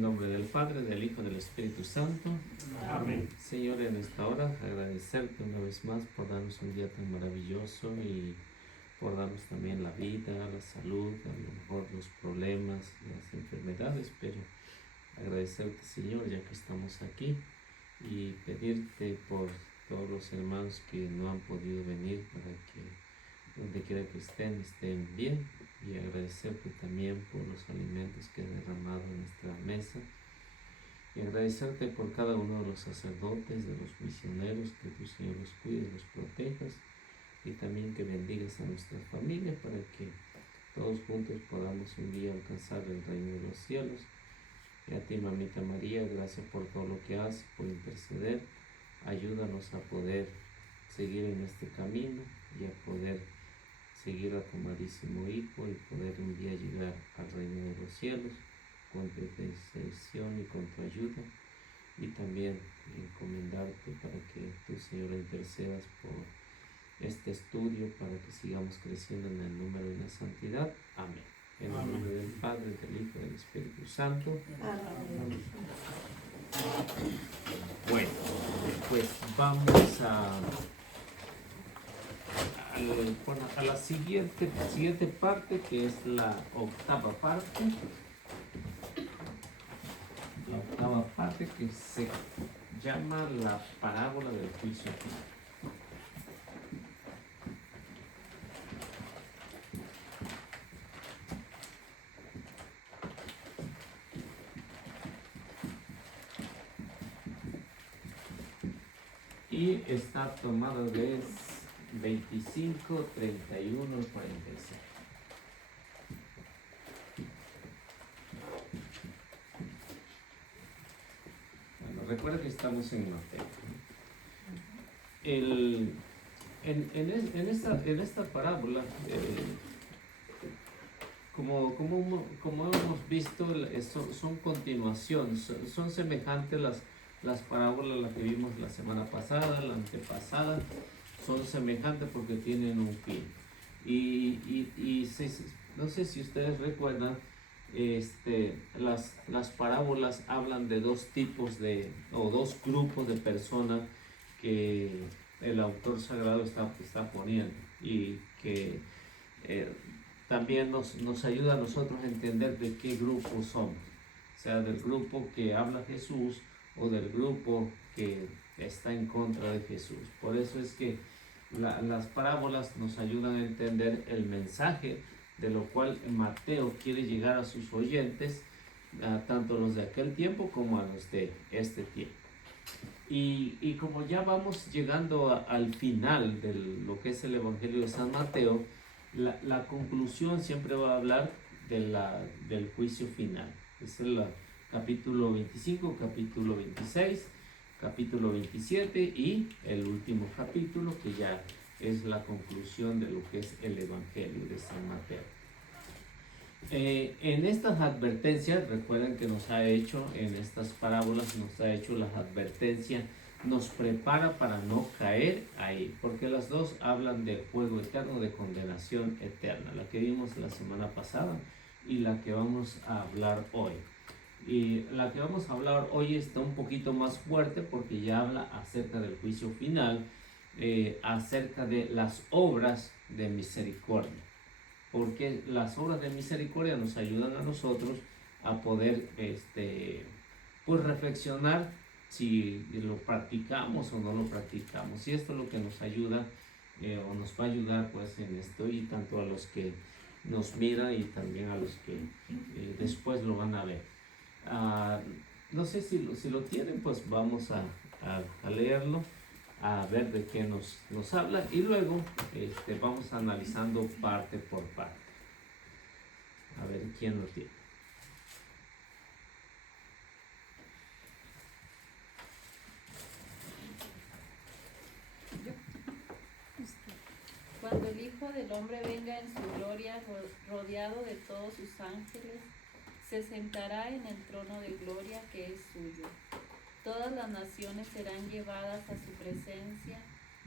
En nombre del Padre, del Hijo y del Espíritu Santo. Amén. Señor, en esta hora agradecerte una vez más por darnos un día tan maravilloso y por darnos también la vida, la salud, a lo mejor los problemas, las enfermedades, pero agradecerte, Señor, ya que estamos aquí y pedirte por todos los hermanos que no han podido venir para que donde quiera que estén bien, y agradecerte también por los alimentos que has derramado en nuestra mesa, y agradecerte por cada uno de los sacerdotes, de los misioneros, que tú, Señor, los cuides, los protejas, y también que bendigas a nuestras familias para que todos juntos podamos un día alcanzar el reino de los cielos. Y a ti, Mamita María, gracias por todo lo que haces, por interceder. Ayúdanos a poder seguir en este camino y a poder seguir a tu amadísimo Hijo y poder un día llegar al reino de los cielos con tu intercesión y con tu ayuda, y también encomendarte para que tú, Señor, intercedas por este estudio para que sigamos creciendo en el número y la santidad. Amén. En el nombre del Padre, del Hijo y del Espíritu Santo. Amén. Bueno, pues vamos a la siguiente parte, que es la octava parte. La octava parte, que se llama la parábola del juicio final. Y está tomada de 25, 31 y 46. Bueno, recuerda que estamos en Mateo. En esta parábola, como hemos visto, son continuación, son semejantes las parábolas las que vimos la semana pasada, la antepasada, son semejantes porque tienen un fin. No sé si ustedes recuerdan, las parábolas hablan de dos dos grupos de personas que el autor sagrado está poniendo, y que también nos ayuda a nosotros a entender de qué grupo somos, o sea, del grupo que habla Jesús o del grupo que está en contra de Jesús. Por eso es que las parábolas nos ayudan a entender el mensaje de lo cual Mateo quiere llegar a sus oyentes, tanto los de aquel tiempo como a los de este tiempo. Y como ya vamos llegando al final de lo que es el Evangelio de San Mateo, la conclusión siempre va a hablar del juicio final. Es el capítulo 25, capítulo 26, capítulo 27 y el último capítulo, que ya es la conclusión de lo que es el Evangelio de San Mateo. En estas advertencias, recuerden que nos ha hecho, en estas parábolas nos ha hecho las advertencias, nos prepara para no caer ahí, porque las dos hablan de fuego eterno, de condenación eterna, la que vimos la semana pasada y la que vamos a hablar hoy. Y la que vamos a hablar hoy está un poquito más fuerte porque ya habla acerca del juicio final, acerca de las obras de misericordia, porque las obras de misericordia nos ayudan a nosotros a poder pues reflexionar si lo practicamos o no lo practicamos, y esto es lo que nos ayuda o nos va a ayudar pues en esto, y tanto a los que nos miran y también a los que después lo van a ver. No sé si lo tienen, pues vamos a leerlo, a ver de qué nos habla, y luego vamos analizando parte por parte. A ver quién lo tiene. Cuando el Hijo del Hombre venga en su gloria, rodeado de todos sus ángeles, se sentará en el trono de gloria que es suyo. Todas las naciones serán llevadas a su presencia,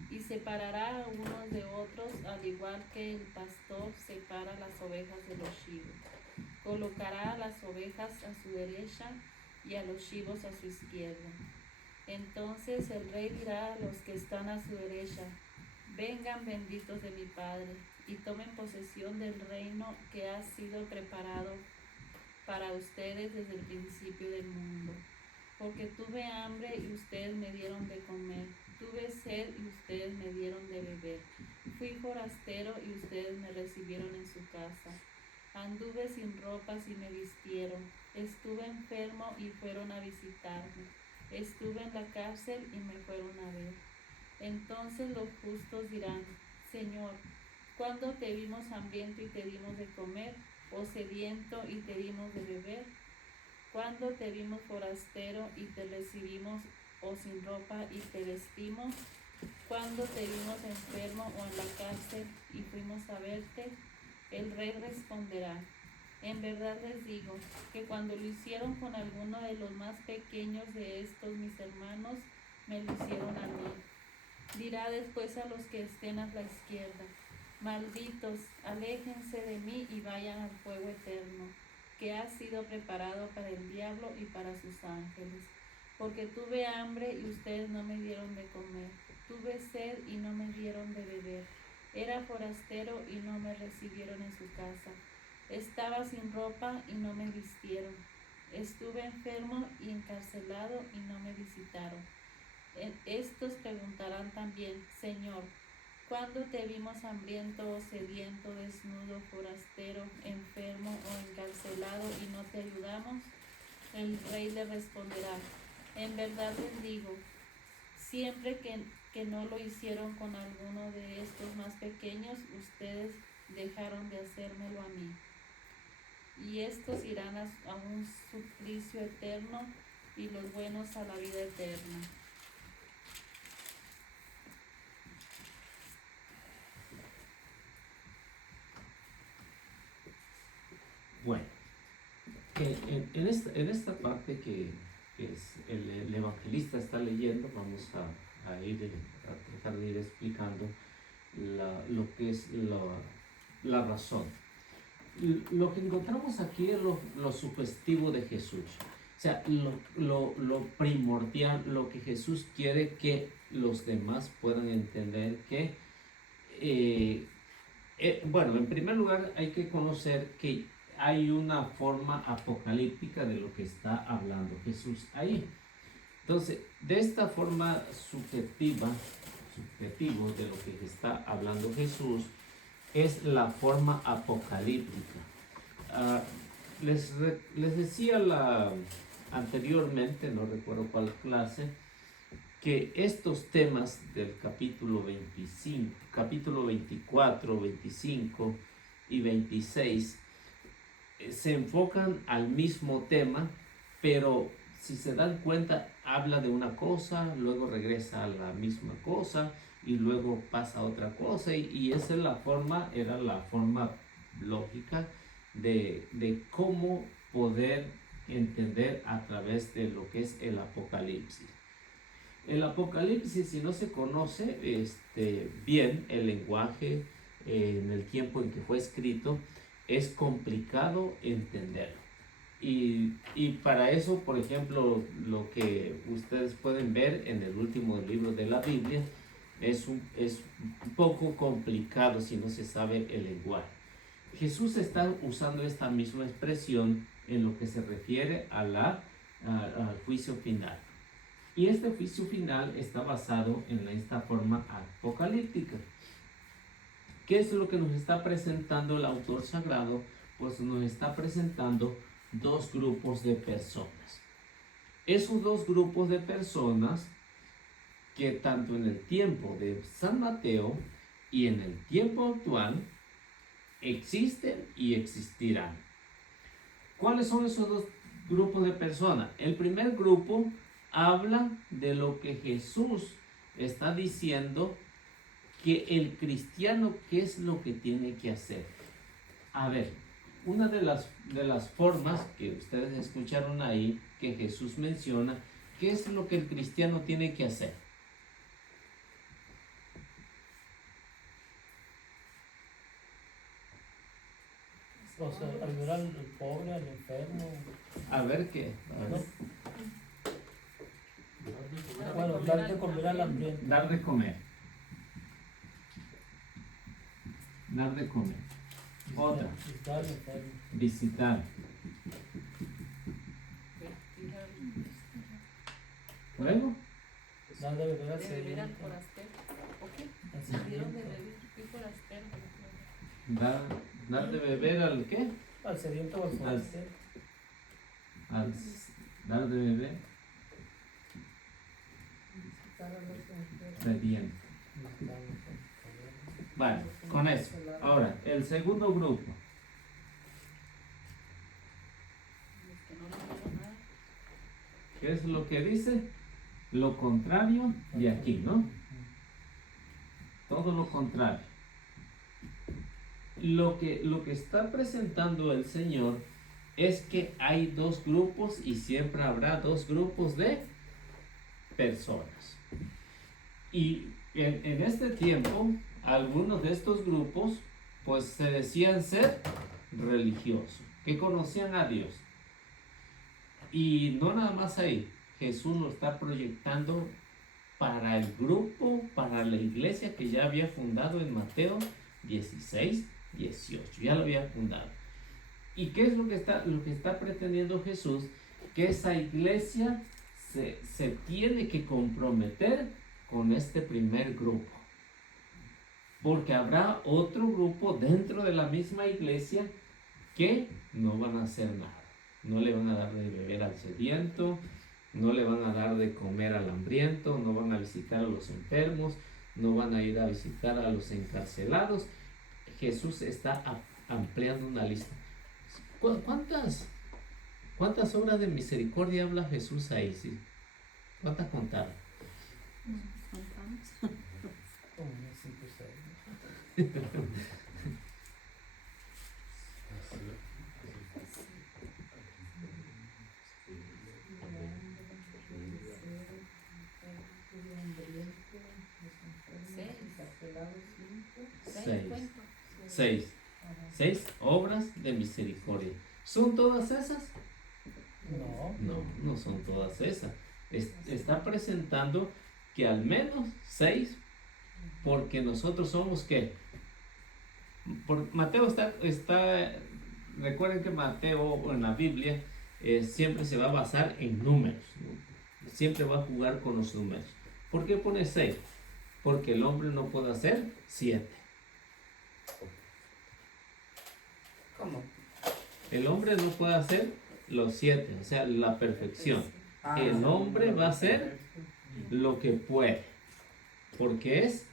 y separará a unos de otros, al igual que el pastor separa las ovejas de los chivos. Colocará a las ovejas a su derecha y a los chivos a su izquierda. Entonces el rey dirá a los que están a su derecha: vengan benditos de mi Padre, y tomen posesión del reino que ha sido preparado para ustedes desde el principio del mundo. Porque tuve hambre y ustedes me dieron de comer, tuve sed y ustedes me dieron de beber, fui forastero y ustedes me recibieron en su casa, anduve sin ropas y me vistieron, estuve enfermo y fueron a visitarme, estuve en la cárcel y me fueron a ver. Entonces los justos dirán: Señor, ¿cuándo te vimos hambriento y te dimos de comer, o sediento y te dimos de beber? ¿Cuándo te vimos forastero y te recibimos, o sin ropa y te vestimos? ¿Cuándo te vimos enfermo o en la cárcel y fuimos a verte? El rey responderá: en verdad les digo que cuando lo hicieron con alguno de los más pequeños de estos mis hermanos, me lo hicieron a mí. Dirá después a los que estén a la izquierda: malditos, aléjense de mí y vayan al fuego eterno, que ha sido preparado para el diablo y para sus ángeles. Porque tuve hambre y ustedes no me dieron de comer, tuve sed y no me dieron de beber, era forastero y no me recibieron en su casa, estaba sin ropa y no me vistieron, estuve enfermo y encarcelado y no me visitaron. Estos preguntarán también: Señor, ¿cuándo te vimos hambriento o sediento, desnudo, forastero, enfermo o encarcelado y no te ayudamos? El rey le responderá: en verdad les digo, siempre que no lo hicieron con alguno de estos más pequeños, ustedes dejaron de hacérmelo a mí. Y estos irán a un suplicio eterno y los buenos a la vida eterna. Bueno, en esta parte que es el evangelista está leyendo, vamos a tratar de ir explicando lo que es la razón. Lo que encontramos aquí es lo sugestivo de Jesús. O sea, lo primordial, lo que Jesús quiere que los demás puedan entender que, bueno, en primer lugar hay que conocer que hay una forma apocalíptica de lo que está hablando Jesús ahí. Entonces, de esta forma subjetivo de lo que está hablando Jesús, es la forma apocalíptica. Les decía anteriormente, no recuerdo cuál clase, que estos temas del capítulo 25, capítulo 24, 25 y 26 se enfocan al mismo tema, pero si se dan cuenta, habla de una cosa, luego regresa a la misma cosa y luego pasa a otra cosa, y esa es era la forma lógica de cómo poder entender a través de lo que es el Apocalipsis. El Apocalipsis, si no se conoce bien el lenguaje en el tiempo en que fue escrito, es complicado entenderlo. Y para eso, por ejemplo, lo que ustedes pueden ver en el último libro de la Biblia es un poco complicado si no se sabe el lenguaje. Jesús está usando esta misma expresión en lo que se refiere al juicio final. Y este juicio final está basado en esta forma apocalíptica. ¿Qué es lo que nos está presentando el autor sagrado? Pues nos está presentando dos grupos de personas. Esos dos grupos de personas que tanto en el tiempo de San Mateo y en el tiempo actual existen y existirán. ¿Cuáles son esos dos grupos de personas? El primer grupo habla de lo que Jesús está diciendo que el cristiano, ¿qué es lo que tiene que hacer? A ver, una de las formas que ustedes escucharon ahí, que Jesús menciona, ¿qué es lo que el cristiano tiene que hacer? O sea, ayudar al pobre, al enfermo. A ver qué. ¿No? Dar de comer al hambriento. Dar de comer. Dar de comer. Otra. Visitar. Luego, Dar de beber al De beber al sediento. forastero. ¿O qué? Al Dieron de sediento. beber. ¿Qué forastero? dar de beber al qué? Al sediento o al forastero. Al dar de beber. Sediento. Vale, con eso. Ahora, el segundo grupo. Los que no le dieron nada. ¿Qué es lo que dice? Lo contrario de aquí, ¿no? Todo lo contrario. Lo que está presentando el Señor es que hay dos grupos y siempre habrá dos grupos de personas. Y en este tiempo, algunos de estos grupos, pues se decían ser religiosos, que conocían a Dios. Y no nada más ahí, Jesús lo está proyectando para el grupo, para la iglesia que ya había fundado en Mateo 16, 18, ya lo había fundado. ¿Y qué es lo que está pretendiendo Jesús? Que esa iglesia se tiene que comprometer con este primer grupo. Porque habrá otro grupo dentro de la misma iglesia que no van a hacer nada. No le van a dar de beber al sediento, no le van a dar de comer al hambriento, no van a visitar a los enfermos, no van a ir a visitar a los encarcelados. Jesús está ampliando una lista. ¿Cuántas obras de misericordia habla Jesús ahí? ¿Sí? ¿Cuántas contaron? Como unos 5 o 6. Seis obras de misericordia. ¿Son todas esas? No son todas esas. Está presentando que al menos 6, porque nosotros somos ¿qué? Mateo recuerden que Mateo en la Biblia siempre se va a basar en números, ¿no? Siempre va a jugar con los números. ¿Por qué pone 6? Porque el hombre no puede hacer 7. ¿Cómo? El hombre no puede hacer los 7, o sea, la perfección. El hombre va a hacer lo que puede, porque es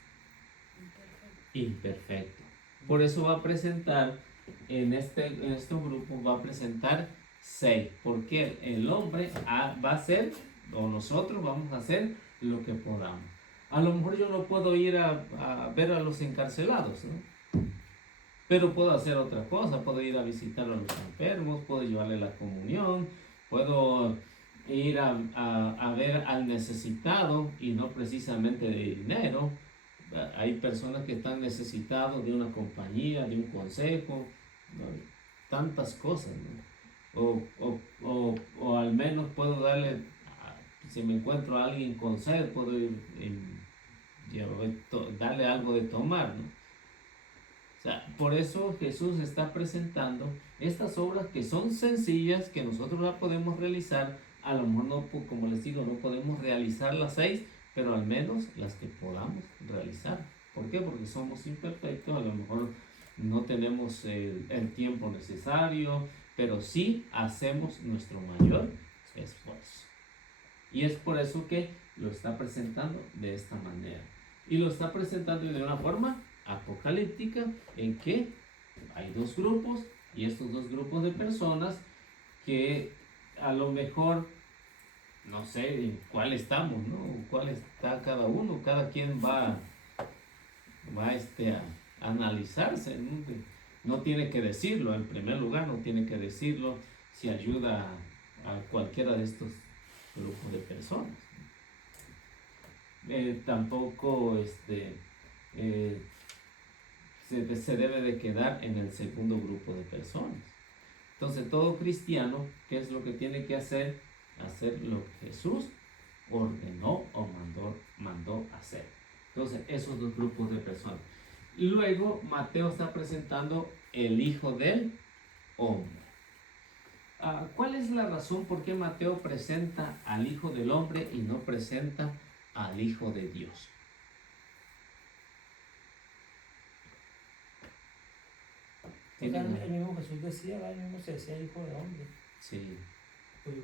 imperfecto. Por eso va a presentar, en este grupo va a presentar 6, porque el hombre va a hacer, o nosotros vamos a hacer lo que podamos. A lo mejor yo no puedo ir a ver a los encarcelados, ¿no? Pero puedo hacer otra cosa, puedo ir a visitar a los enfermos, puedo llevarle la comunión, puedo ir a ver al necesitado y no precisamente de dinero. Hay personas que están necesitados de una compañía, de un consejo, ¿no? Tantas cosas, ¿no? O al menos puedo darle, si me encuentro a alguien con sed, puedo ir darle algo de tomar, ¿no? O sea, por eso Jesús está presentando estas obras que son sencillas, que nosotros las podemos realizar. A lo mejor no, como les digo, no podemos realizar las 6, pero al menos las que podamos realizar. ¿Por qué? Porque somos imperfectos, a lo mejor no tenemos el tiempo necesario, pero sí hacemos nuestro mayor esfuerzo. Y es por eso que lo está presentando de esta manera. Y lo está presentando de una forma apocalíptica, en que hay dos grupos, y estos dos grupos de personas que a lo mejor no sé en cuál estamos, ¿no? Cuál está cada uno, cada quien va a analizarse, ¿no? No tiene que decirlo, en primer lugar no tiene que decirlo si ayuda a cualquiera de estos grupos de personas. Tampoco se debe de quedar en el segundo grupo de personas. Entonces todo cristiano, ¿qué es lo que tiene que hacer? Hacer lo que Jesús ordenó o mandó hacer. Entonces, esos dos grupos de personas. Y luego Mateo está presentando el Hijo del Hombre. ¿Cuál es la razón por qué Mateo presenta al Hijo del Hombre y no presenta al Hijo de Dios? Porque el mismo Jesús decía, ¿verdad? El mismo se decía hijo de hombre. Sí. Pues,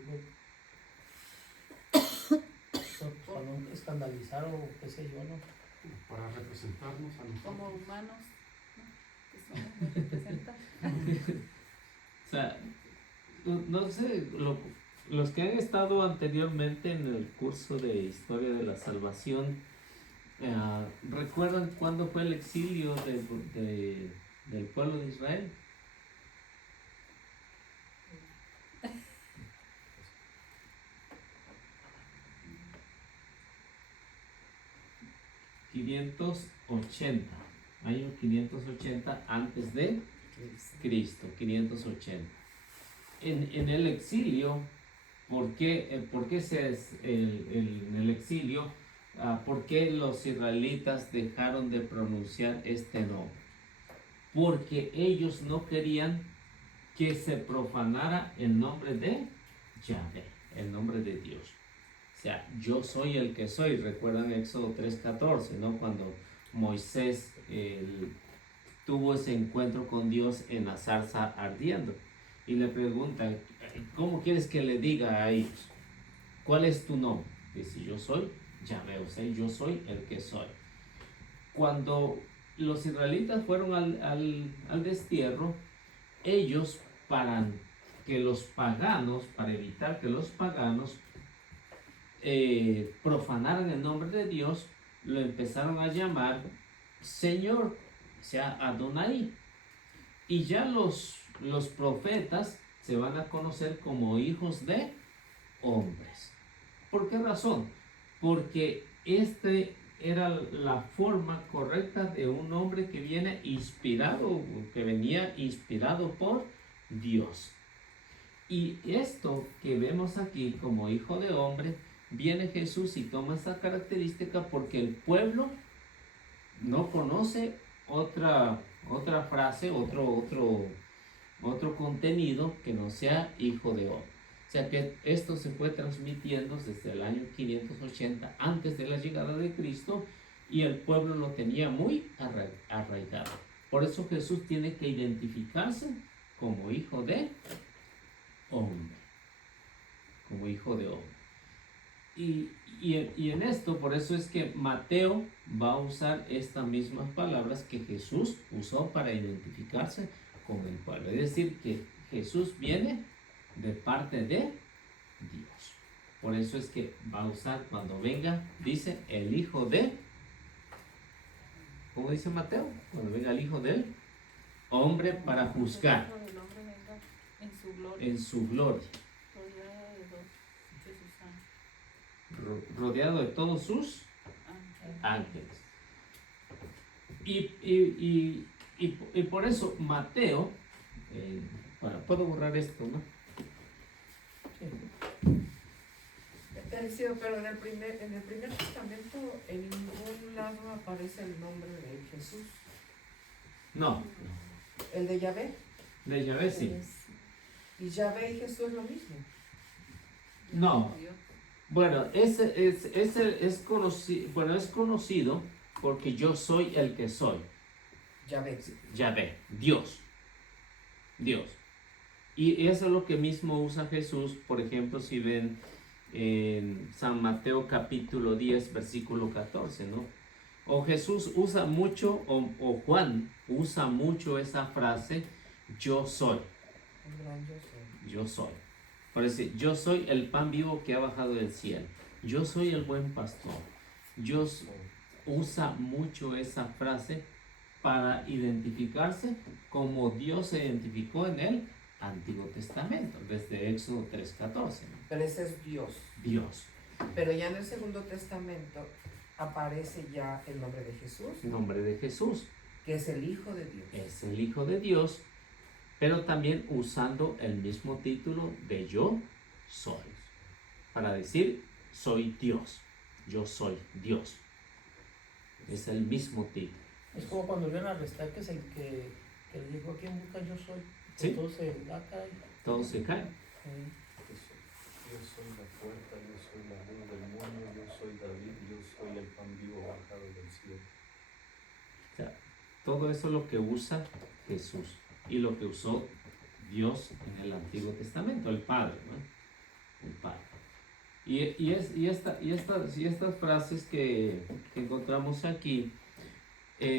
para no escandalizar o qué sé yo, ¿no? Para representarnos a nosotros. Como humanos, ¿no? Que somos muy representados. O sea, no sé, los que han estado anteriormente en el curso de Historia de la Salvación, ¿recuerdan cuándo fue el exilio del pueblo de Israel? Año 580 antes de Cristo, 580. En el exilio, ¿por qué en el exilio? ¿Por qué los israelitas dejaron de pronunciar este nombre? Porque ellos no querían que se profanara el nombre de Yahvé, el nombre de Dios. O sea, yo soy el que soy. Recuerdan Éxodo 3:14, ¿no? Cuando Moisés tuvo ese encuentro con Dios en la zarza ardiendo. Y le pregunta, ¿cómo quieres que le diga a ellos? ¿Cuál es tu nombre? Dice, yo soy Yahvé, o sea, yo soy el que soy. Cuando los israelitas fueron al destierro, ellos para evitar que los paganos profanaran el nombre de Dios, lo empezaron a llamar Señor, o sea, Adonai. Y ya los profetas se van a conocer como hijos de hombres. ¿Por qué razón? Porque era la forma correcta de un hombre que venía inspirado por Dios. Y esto que vemos aquí como hijo de hombre, viene Jesús y toma esa característica porque el pueblo no conoce otra frase, otro contenido que no sea hijo de hombre. O sea que esto se fue transmitiendo desde el año 580 antes de la llegada de Cristo y el pueblo lo tenía muy arraigado. Por eso Jesús tiene que identificarse como hijo de hombre, como hijo de hombre. Y en esto, por eso es que Mateo va a usar estas mismas palabras que Jesús usó para identificarse con el pueblo. Es decir, que Jesús viene de parte de Dios. Por eso es que va a usar cuando venga, dice el hijo de, ¿cómo dice Mateo? Cuando venga el hijo del hombre para juzgar El Hijo del Hombre venga en su gloria, en su gloria, rodeado de todos sus rodeado de todos sus ángeles. ángeles. Y por eso Mateo, puedo borrar esto, ¿no? Pero en el primer testamento en ningún lado aparece el nombre de Jesús. No, El de Yahvé. de Yahvé sí. Y Yahvé y Jesús es lo mismo. No. Bueno, es conocido porque yo soy el que soy. Yahvé, Dios. Y eso es lo que mismo usa Jesús, por ejemplo, si ven en San Mateo capítulo 10, versículo 14, ¿no? O Jesús usa mucho, o Juan usa mucho esa frase, yo soy. El gran yo soy. Yo soy. Por decir, yo soy el pan vivo que ha bajado del cielo. Yo soy el buen pastor. Usa mucho esa frase para identificarse como Dios se identificó en el Antiguo Testamento, desde Éxodo 3:14, ¿no? Pero ese es Dios. Dios. Pero ya en el Segundo Testamento aparece ya el nombre de Jesús, El nombre de Jesús que es el Hijo de Dios. es el Hijo de Dios, pero también usando el mismo título de yo soy. Para decir, soy Dios. Yo soy Dios. Es el mismo título. Es como cuando vienen a arrestar que le dijo, ¿a quién busca? Yo soy. Sí. Entonces, acá. Todo se cae. Yo soy la puerta, yo soy la luz del mundo, yo soy David, yo soy el pan vivo bajado del cielo. O sea, todo eso es lo que usa Jesús y lo que usó Dios en el Antiguo Testamento, el Padre, ¿no? El Padre. Y estas frases que encontramos aquí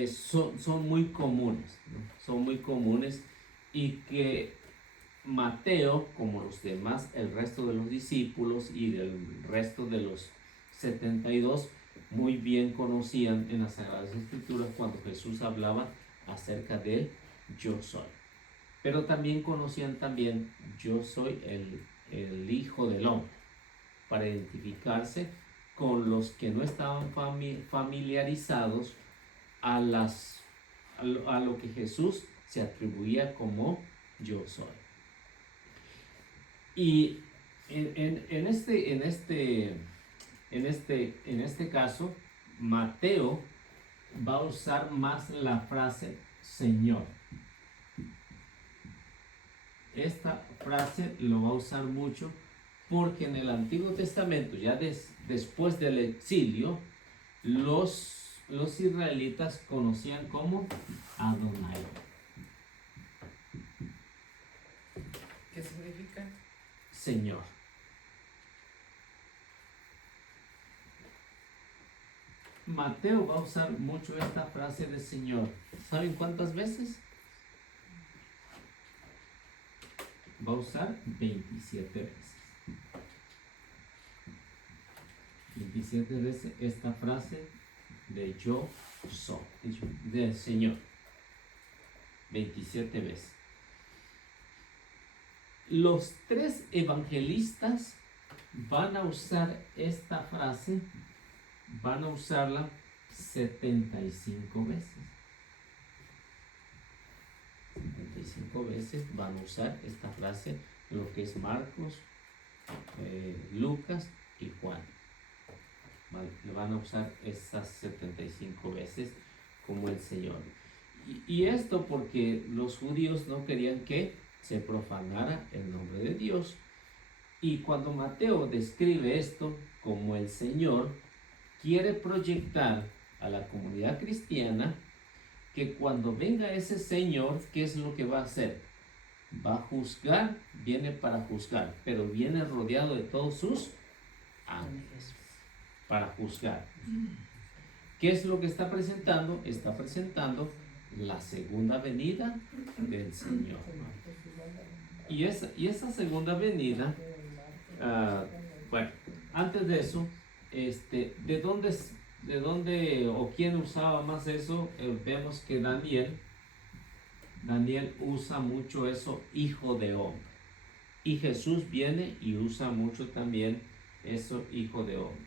son muy comunes, ¿no? Son muy comunes y que Mateo, como los demás, el resto de los discípulos y del resto de los 72, muy bien conocían en las Sagradas Escrituras cuando Jesús hablaba acerca del yo soy. Pero también conocían también yo soy el Hijo del Hombre, para identificarse con los que no estaban familiarizados a lo que Jesús se atribuía como yo soy. Y en este caso, Mateo va a usar más la frase Señor. Esta frase lo va a usar mucho porque en el Antiguo Testamento, ya después del exilio, los israelitas conocían como Adonai. ¿Qué significa? Señor. Mateo va a usar mucho esta frase de Señor. ¿Saben cuántas veces? Va a usar 27 veces. 27 veces esta frase de yo soy, del Señor. 27 veces. Los tres evangelistas van a usar esta frase, van a usarla 75 veces. 75 veces van a usar esta frase, lo que es Marcos, Lucas y Juan. Le van a usar esas 75 veces como el Señor. Y esto porque los judíos no querían que se profanara el nombre de Dios. Y cuando Mateo describe esto como el Señor, quiere proyectar a la comunidad cristiana que cuando venga ese Señor, ¿qué es lo que va a hacer? Va a juzgar, viene para juzgar, pero viene rodeado de todos sus ángeles para juzgar. ¿Qué es lo que está presentando? Está presentando la segunda venida del Señor. Y esa segunda venida, bueno, antes de eso, ¿de dónde o quién usaba más eso? Vemos que Daniel usa mucho eso, hijo de hombre. Y Jesús viene y usa mucho también eso, hijo de hombre.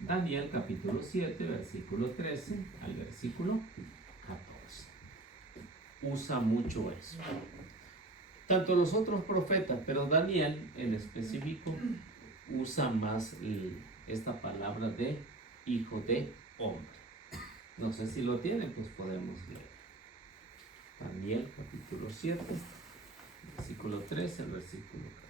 Daniel capítulo 7, versículo 13 al versículo 14. Usa mucho eso. Tanto los otros profetas, pero Daniel en específico usa más esta palabra de hijo de hombre. No sé si lo tienen, pues podemos leer. Daniel capítulo 7, versículo 13 al versículo 14.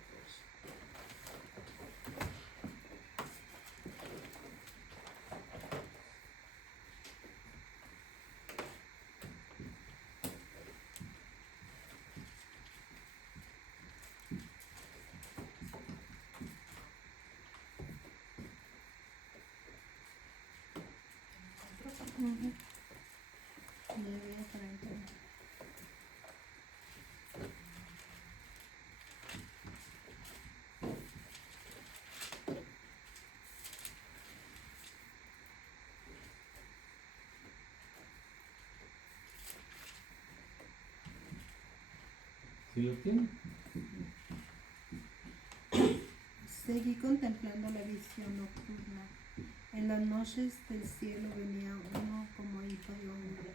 ¿Sí lo tienen? Seguí contemplando la visión nocturna. En las noches del cielo venía uno como hijo de hombre.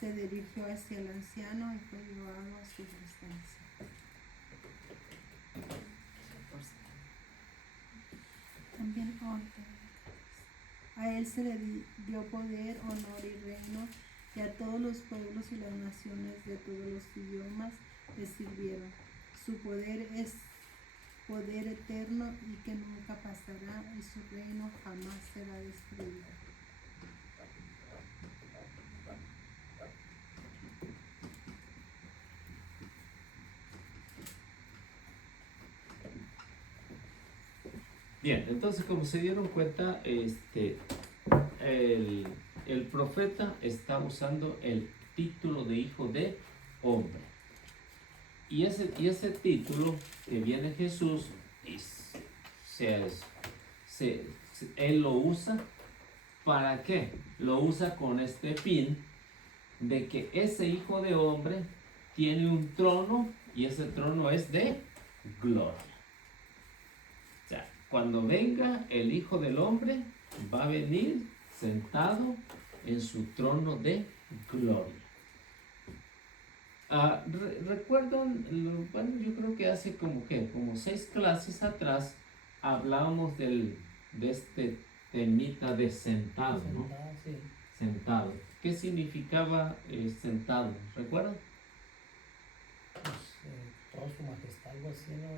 Se dirigió hacia el anciano y fue llevado a su presencia. También A él se le dio poder, honor y reino, y a todos los pueblos y las naciones de todos los idiomas le sirvieron. Su poder es poder eterno y que nunca pasará, y su reino jamás será destruido. Bien, entonces como se dieron cuenta, el profeta está usando el título de hijo de hombre. Y ese título que viene Jesús, él lo usa, ¿para qué? Lo usa con este fin de que ese hijo de hombre tiene un trono y ese trono es de gloria. O sea, cuando venga el hijo del hombre, va a venir sentado en su trono de gloria. ¿Recuerdan? Bueno, yo creo que hace como 6 clases atrás hablábamos de este temita de sentado, ¿no? Sí. Sentado. ¿Qué significaba sentado? ¿Recuerdan? Pues, toda su majestad, algo así, ¿no?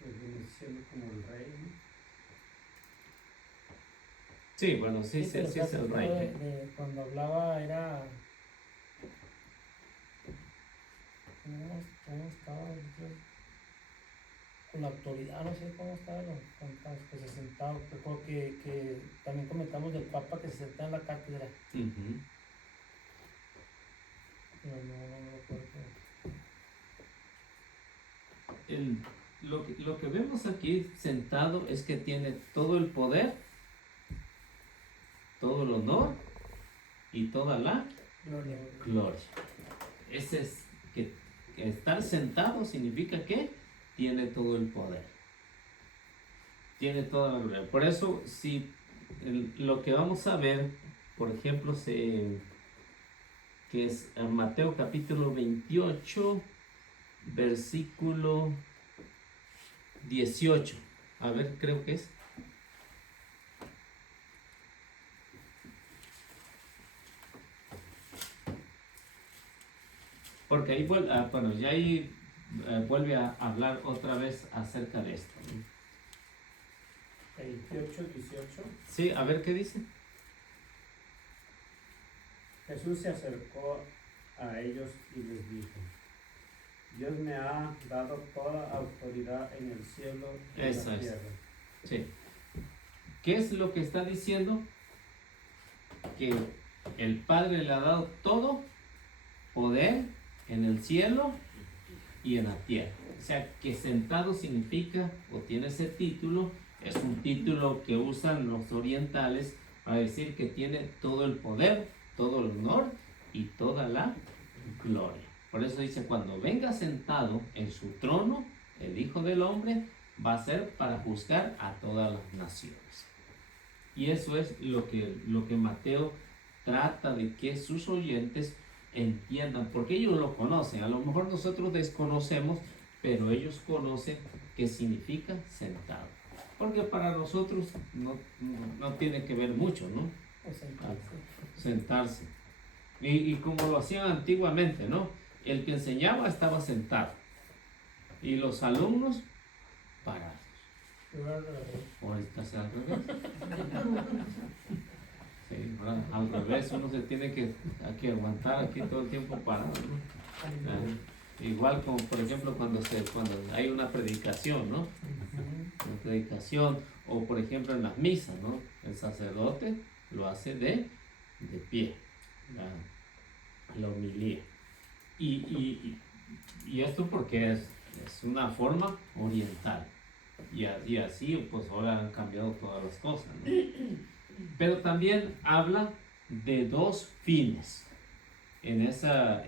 Pues viene siendo como el rey, ¿no? Sí, bueno, sí pero es el rey. Cuando hablaba era... ¿Cómo estaba? Con la autoridad, no sé cómo estaba, que se sentaba. Recuerdo que también comentamos del Papa que se sentaba en la cátedra. Ujú. Pero no recuerdo. Lo que vemos aquí sentado es que tiene todo el poder, todo el honor y toda la gloria. Ese es que estar sentado significa que tiene todo el poder, tiene toda la gloria. Por eso, si lo que vamos a ver, por ejemplo, que es en Mateo capítulo 28, versículo 18. A ver, creo que es. Porque ahí vuelve a hablar otra vez acerca de esto, ¿no? 28, 18. Sí, a ver qué dice. Jesús se acercó a ellos y les dijo: Dios me ha dado toda autoridad en el cielo y en Eso la es. tierra. Sí. ¿Qué es lo que está diciendo? Que el Padre le ha dado todo poder en el cielo y en la tierra. O sea, que sentado significa, o tiene ese título, es un título que usan los orientales para decir que tiene todo el poder, todo el honor y toda la gloria. Por eso dice, cuando venga sentado en su trono, el Hijo del Hombre va a ser para juzgar a todas las naciones. Y eso es lo que Mateo trata de que sus oyentes entiendan, porque ellos lo conocen. A lo mejor nosotros desconocemos, pero ellos conocen qué significa sentado. Porque para nosotros no tiene que ver mucho, ¿no? Sentarse. Y como lo hacían antiguamente, ¿no? El que enseñaba estaba sentado y los alumnos parados. Ahorita se al revés. Sí, ahora al revés, uno se tiene que aguantar aquí todo el tiempo parado, ¿no? Igual como por ejemplo cuando hay una predicación, ¿no? Una predicación, o por ejemplo en las misas, ¿no? El sacerdote lo hace de pie, la homilía. Y esto porque es una forma oriental. Y así pues ahora han cambiado todas las cosas, ¿no? Pero también habla de dos fines. En esa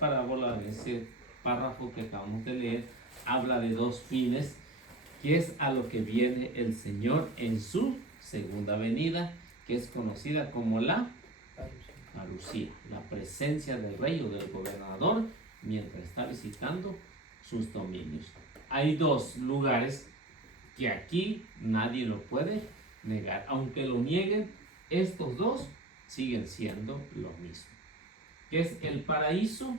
parábola, en ese párrafo que acabamos de leer, habla de dos fines, que es a lo que viene el Señor en su segunda venida, que es conocida como la parucía, la presencia del rey o del gobernador mientras está visitando sus dominios. Hay dos lugares que aquí nadie lo puede negar. Aunque lo nieguen, estos dos siguen siendo lo mismo. Que es el paraíso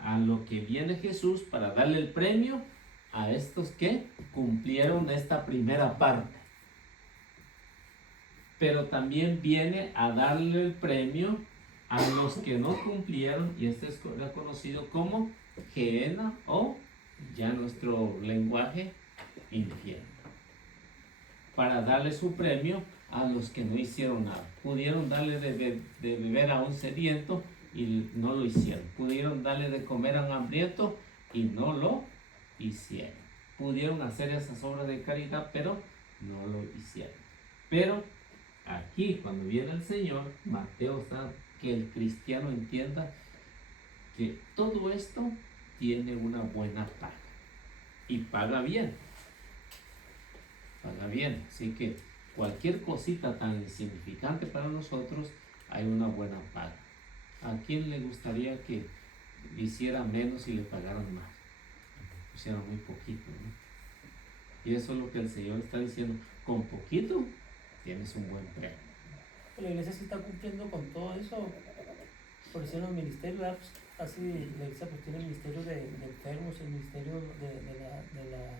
a lo que viene Jesús para darle el premio a estos que cumplieron esta primera parte. Pero también viene a darle el premio a los que no cumplieron, y este es conocido como Gehenna, o ya nuestro lenguaje, infierno. Para darle su premio a los que no hicieron nada. Pudieron darle de beber a un sediento y no lo hicieron. Pudieron darle de comer a un hambriento y no lo hicieron. Pudieron hacer esas obras de caridad, pero no lo hicieron. Pero aquí, cuando viene el Señor, Mateo está que el cristiano entienda que todo esto tiene una buena paga. Y paga bien. Paga bien. Así que cualquier cosita tan insignificante para nosotros, hay una buena paga. ¿A quién le gustaría que hiciera menos y le pagaran más? Hiciera muy poquito, ¿no? Y eso es lo que el Señor está diciendo. Con poquito tienes un buen premio. La iglesia se está cumpliendo con todo eso. Por eso en los ministerios, ¿verdad? Pues casi la iglesia pues tiene el ministerio de enfermos, el ministerio de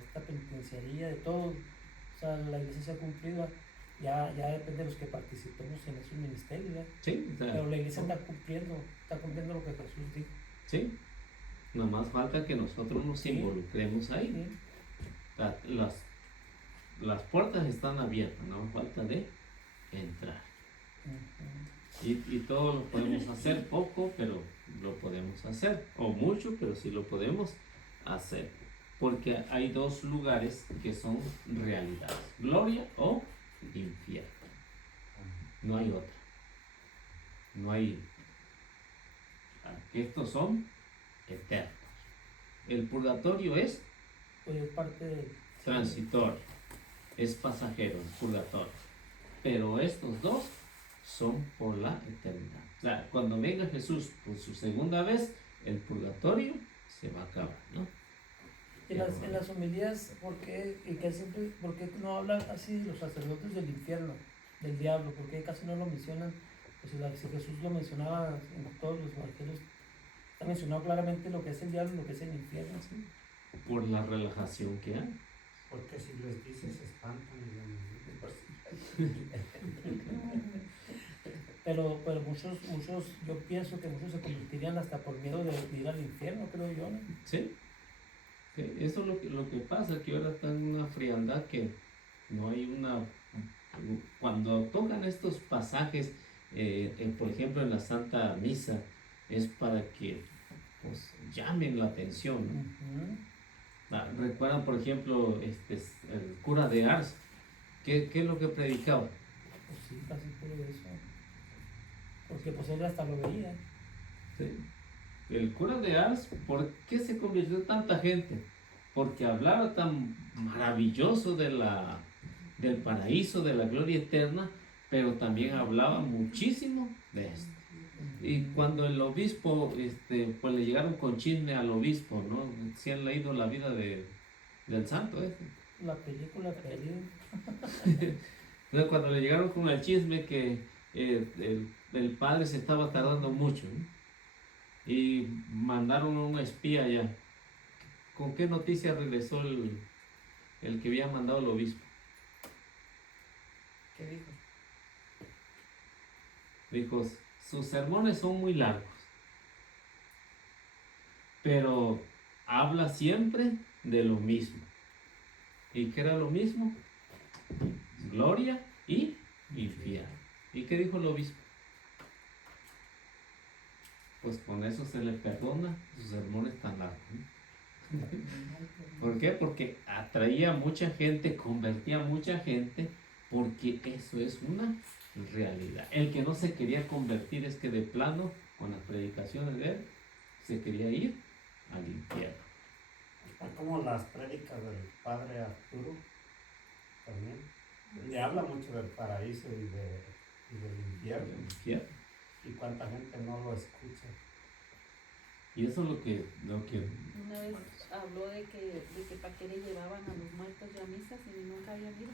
esta penitenciaría, de todo. O sea, la iglesia se ha cumplido. Ya depende de los que participemos en esos ministerios, ¿verdad? Sí, o sea, Pero la iglesia está cumpliendo lo que Jesús dijo. sí. Nada más falta que nosotros nos Sí. involucremos ahí. Sí. Las puertas están abiertas, no falta de entrar. Ujú. Y todo lo podemos hacer, poco, pero lo podemos hacer. O mucho, pero sí lo podemos hacer. Porque hay dos lugares que son realidades. Gloria o infierno. No hay otra. No hay. Estos son eternos. El purgatorio es Pues es parte de... transitorio, es pasajero, el purgatorio. Pero estos dos son por la eternidad. O sea, cuando venga Jesús por su segunda vez, el purgatorio se va a acabar, ¿no? En las homilías, ¿por qué no hablan así los sacerdotes del infierno, del diablo? ¿Por qué casi no lo mencionan? Pues si Jesús lo mencionaba en todos los evangelios, está mencionado claramente lo que es el diablo y lo que es el infierno, ¿sí? Por la relajación que hay. Porque si les dices se espantan y Pero muchos, yo pienso que muchos se convertirían hasta por miedo de ir al infierno, creo yo, ¿no? ¿Sí? Sí, eso es lo que pasa, que ahora está en una frialdad que no hay una... Cuando tocan estos pasajes, por ejemplo en la Santa Misa, es para que pues, llamen la atención, ¿no? Recuerdan, por ejemplo, el cura de Ars, ¿qué es lo que predicaba? Pues sí, casi todo eso. Porque pues él hasta lo veía. ¿Sí? El cura de Ars, ¿por qué se convirtió tanta gente? Porque hablaba tan maravilloso del paraíso, de la gloria eterna, pero también hablaba muchísimo de esto. Y cuando el obispo, pues le llegaron con chisme al obispo, ¿no? Si han leído la vida del santo, La película perdido. Entonces, cuando le llegaron con el chisme que el padre se estaba tardando mucho, ¿no? Y mandaron a un espía allá. ¿Con qué noticia regresó el que había mandado el obispo? ¿Qué dijo? Dijo, sus sermones son muy largos, pero habla siempre de lo mismo. ¿Y qué era lo mismo? Gloria y infierno. ¿Y qué dijo el obispo? Pues con eso se le perdona sus sermones tan largos, ¿no? ¿Por qué? Porque atraía a mucha gente, convertía a mucha gente, porque eso es una realidad. El que no se quería convertir es que de plano, con las predicaciones de él, se quería ir al infierno. Es como las prédicas del padre Arturo, también. Le habla mucho del paraíso y del infierno. El infierno. Y cuánta gente no lo escucha. Y eso es lo que Una vez habló de que para qué le llevaban a los muertos ya a misa si mira.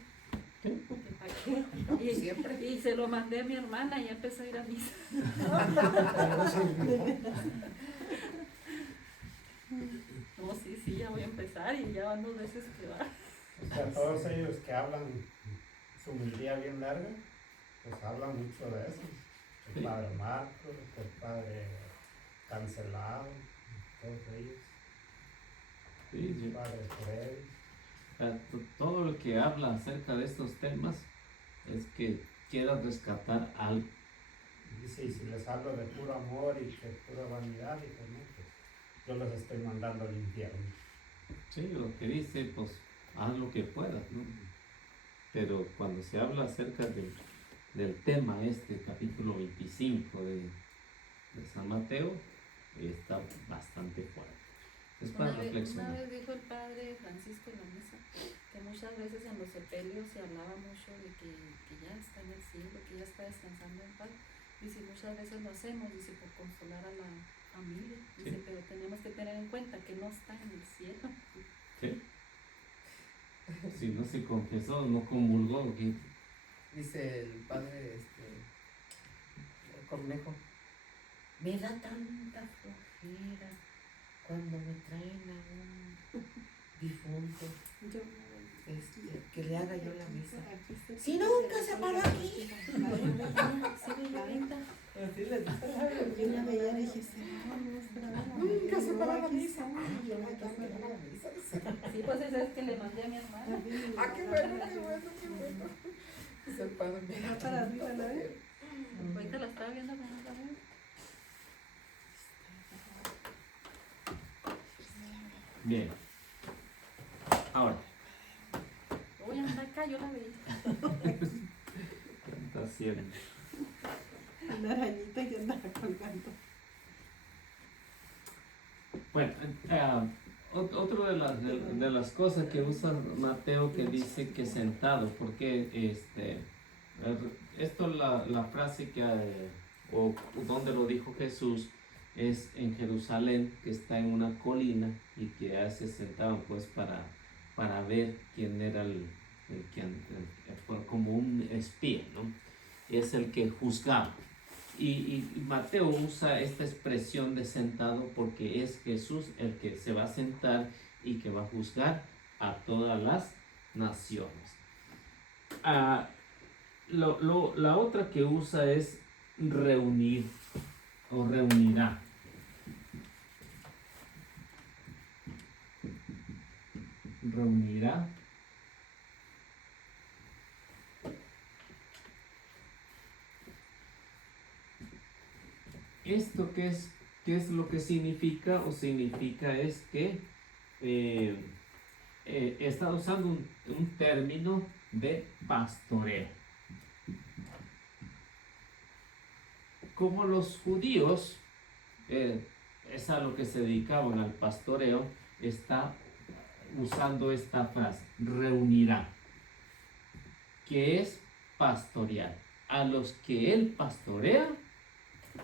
¿Qué? Que pa' qué. Y se lo mandé a mi hermana y ya empezó a ir a misa. No, sí, ya voy a empezar y ya van 2 veces que va. O sea, todos ellos que hablan su homilía bien larga, pues hablan mucho de eso. El Sí. padre Marcos, el padre Cancelado, todos ellos, Sí, el padre Freddy. todo lo que habla acerca de estos temas es que quiera rescatar algo. Dice, y si les hablo de puro amor y de pura vanidad, y pues no, pues yo los estoy mandando al infierno. Sí, lo que dice, pues haz lo que puedas, ¿no? Pero cuando se habla acerca del tema capítulo 25 de San Mateo, está bastante fuerte. Es para Una reflexionar. vez dijo el padre Francisco en la misa que muchas veces en los sepelios se hablaba mucho de que ya está en el cielo, que ya está descansando en paz. Dice, muchas veces lo hacemos, dice, por consolar a la familia. Dice, Sí. pero tenemos que tener en cuenta que no está en el cielo. ¿Sí? Si no se confesó, no comulgó, ¿qué? Dice el padre Cornejo, me da tanta flojera cuando me traen a un difunto que le haga yo la misa. Si nunca se para aquí. Así les dice. Yo la veía y dije, Señor, Nunca se para la aquí misa. está. Yo nunca se para la misa. Sí, pues esa es que le mandé a mi hermana. Ah, qué bueno, qué bueno, qué bueno. Dice el padre, me da para arriba, ¿no? Ahorita la estaba viendo con otra vez. Bien. Ahora, Voy a andar acá, yo la veía. ¿qué está haciendo? Una arañita que andaba colgando. Bueno, otra de las cosas que usa Mateo que dice que sentado, porque esto la frase que o donde lo dijo Jesús es en Jerusalén, que está en una colina y que ya se sentaban pues para ver quién era el como un espía, ¿no? Es el que juzgaba. Y Mateo usa esta expresión de sentado porque es Jesús el que se va a sentar y que va a juzgar a todas las naciones. La otra que usa es reunir o reunirá. Reunirá. ¿Esto qué es lo que significa? O significa es que está usando un término de pastoreo. Como los judíos es a lo que se dedicaban al pastoreo, está usando esta frase, reunirá, que es pastorear. A los que él pastorea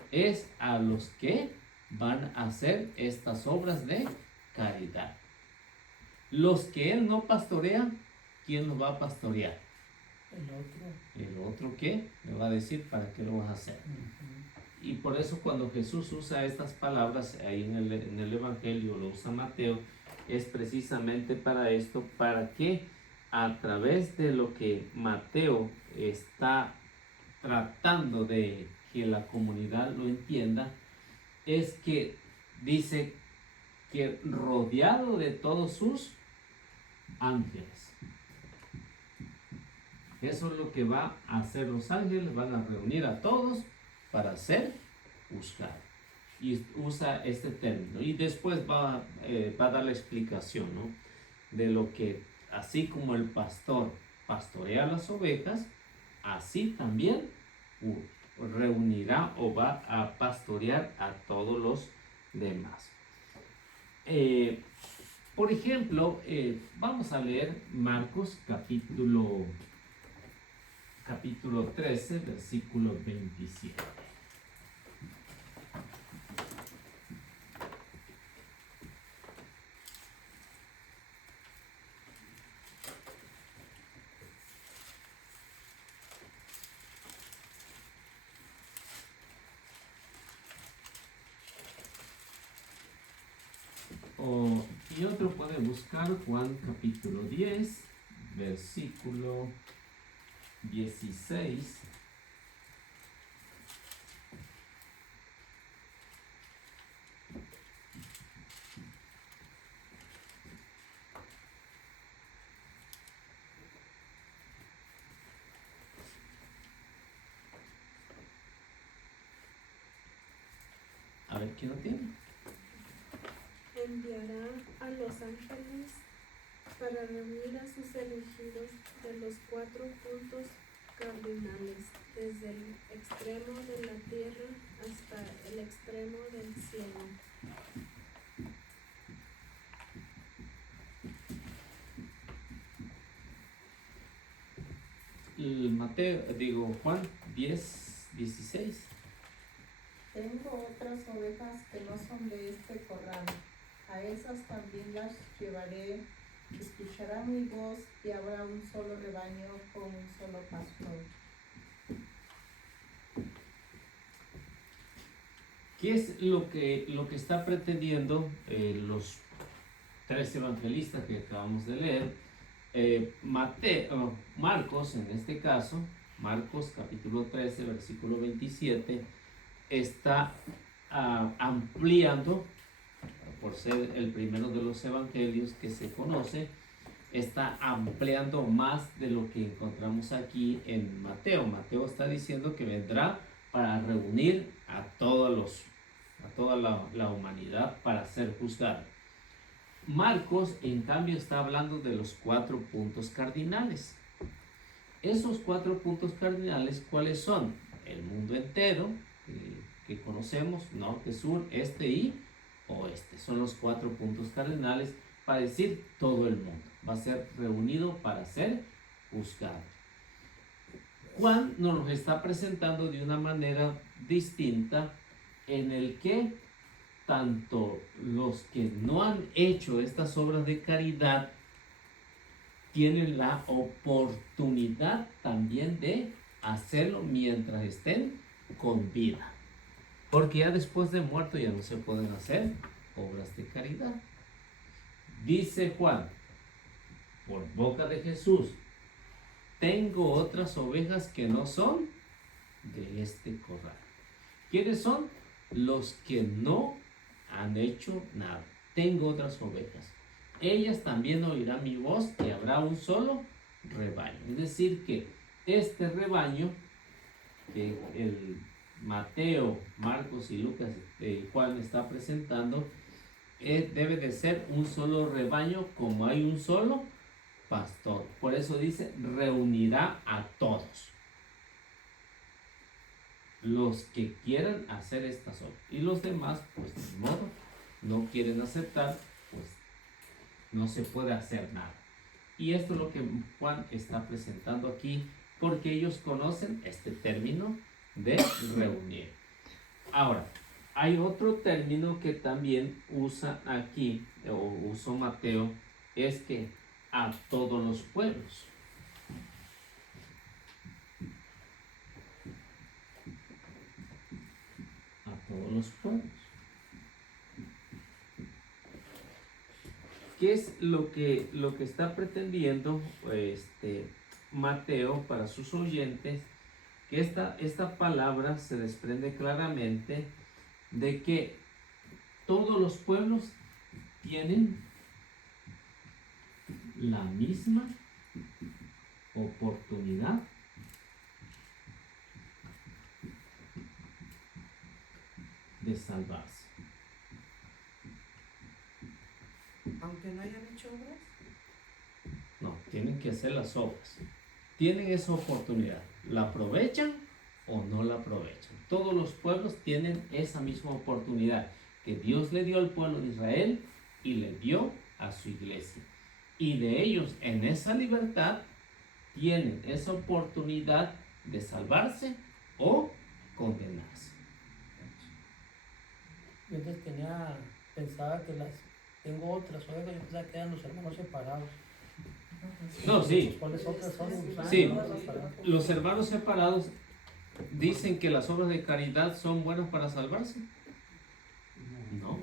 es a los que van a hacer estas obras de caridad. Los que él no pastorea, ¿quién los va a pastorear? El otro. El otro que le va a decir para qué lo vas a hacer. Y por eso cuando Jesús usa estas palabras ahí en el Evangelio, lo usa Mateo, es precisamente para esto, para que a través de lo que Mateo está tratando de que la comunidad lo entienda, es que dice que rodeado de todos sus ángeles. Eso es lo que va a hacer los ángeles, van a reunir a todos para ser juzgados. Y usa este término. Y después va a dar la explicación, ¿no? De lo que, así como el pastor pastorea las ovejas, así también reunirá o va a pastorear a todos los demás. Por ejemplo, vamos a leer Marcos capítulo 13, versículo 27. Y otro puede buscar Juan capítulo 10, versículo 16. A ver, ¿quién lo tiene? Enviará a los ángeles para reunir a sus elegidos de los 4 puntos cardinales, desde el extremo de la tierra hasta el extremo del cielo. Juan 10, 16. Tengo otras ovejas que no son de este corral. A esas también las llevaré. Escucharán mi voz y habrá un solo rebaño con un solo pastor. ¿Qué es lo que está pretendiendo los 3 evangelistas que acabamos de leer? Marcos, en este caso, Marcos capítulo 13, versículo 27, está ampliando, por ser el primero de los evangelios que se conoce, está ampliando más de lo que encontramos aquí en Mateo. Mateo está diciendo que vendrá para reunir a toda la humanidad para ser juzgada. Marcos, en cambio, está hablando de los 4 puntos cardinales. Esos 4 puntos cardinales, ¿cuáles son? El mundo entero, que conocemos, norte, sur, este y oeste. Son los 4 puntos cardinales para decir todo el mundo. Va a ser reunido para ser juzgado. Juan nos los está presentando de una manera distinta, en el que tanto los que no han hecho estas obras de caridad tienen la oportunidad también de hacerlo mientras estén con vida. Porque ya después de muerto ya no se pueden hacer obras de caridad. Dice Juan, por boca de Jesús, tengo otras ovejas que no son de este corral. ¿Quiénes son? Los que no han hecho nada. Tengo otras ovejas. Ellas también oirán mi voz y habrá un solo rebaño. Es decir que este rebaño que el Mateo, Marcos y Lucas Juan está presentando debe de ser un solo rebaño, como hay un solo pastor. Por eso dice, reunirá a todos los que quieran hacer estas obras, y los demás, pues de modo, no quieren aceptar, pues no se puede hacer nada. Y esto es lo que Juan está presentando aquí, porque ellos conocen este término de reunir. Ahora, hay otro término que también usa aquí, o usó Mateo, es que a todos los pueblos. A todos los pueblos. ¿Qué es lo que está pretendiendo Mateo para sus oyentes? Que esta palabra se desprende claramente de que todos los pueblos tienen la misma oportunidad de salvarse. Aunque no hayan hecho obras. No, tienen que hacer las obras. Tienen esa oportunidad. ¿La aprovechan o no la aprovechan? Todos los pueblos tienen esa misma oportunidad que Dios le dio al pueblo de Israel y le dio a su iglesia. Y de ellos, en esa libertad, tienen esa oportunidad de salvarse o condenarse. Yo antes pensaba que tengo otras ovejas, yo pensaba que eran los hermanos separados. No, sí. ¿Cuáles otras son? Sí, los hermanos separados dicen que las obras de caridad son buenas para salvarse. No.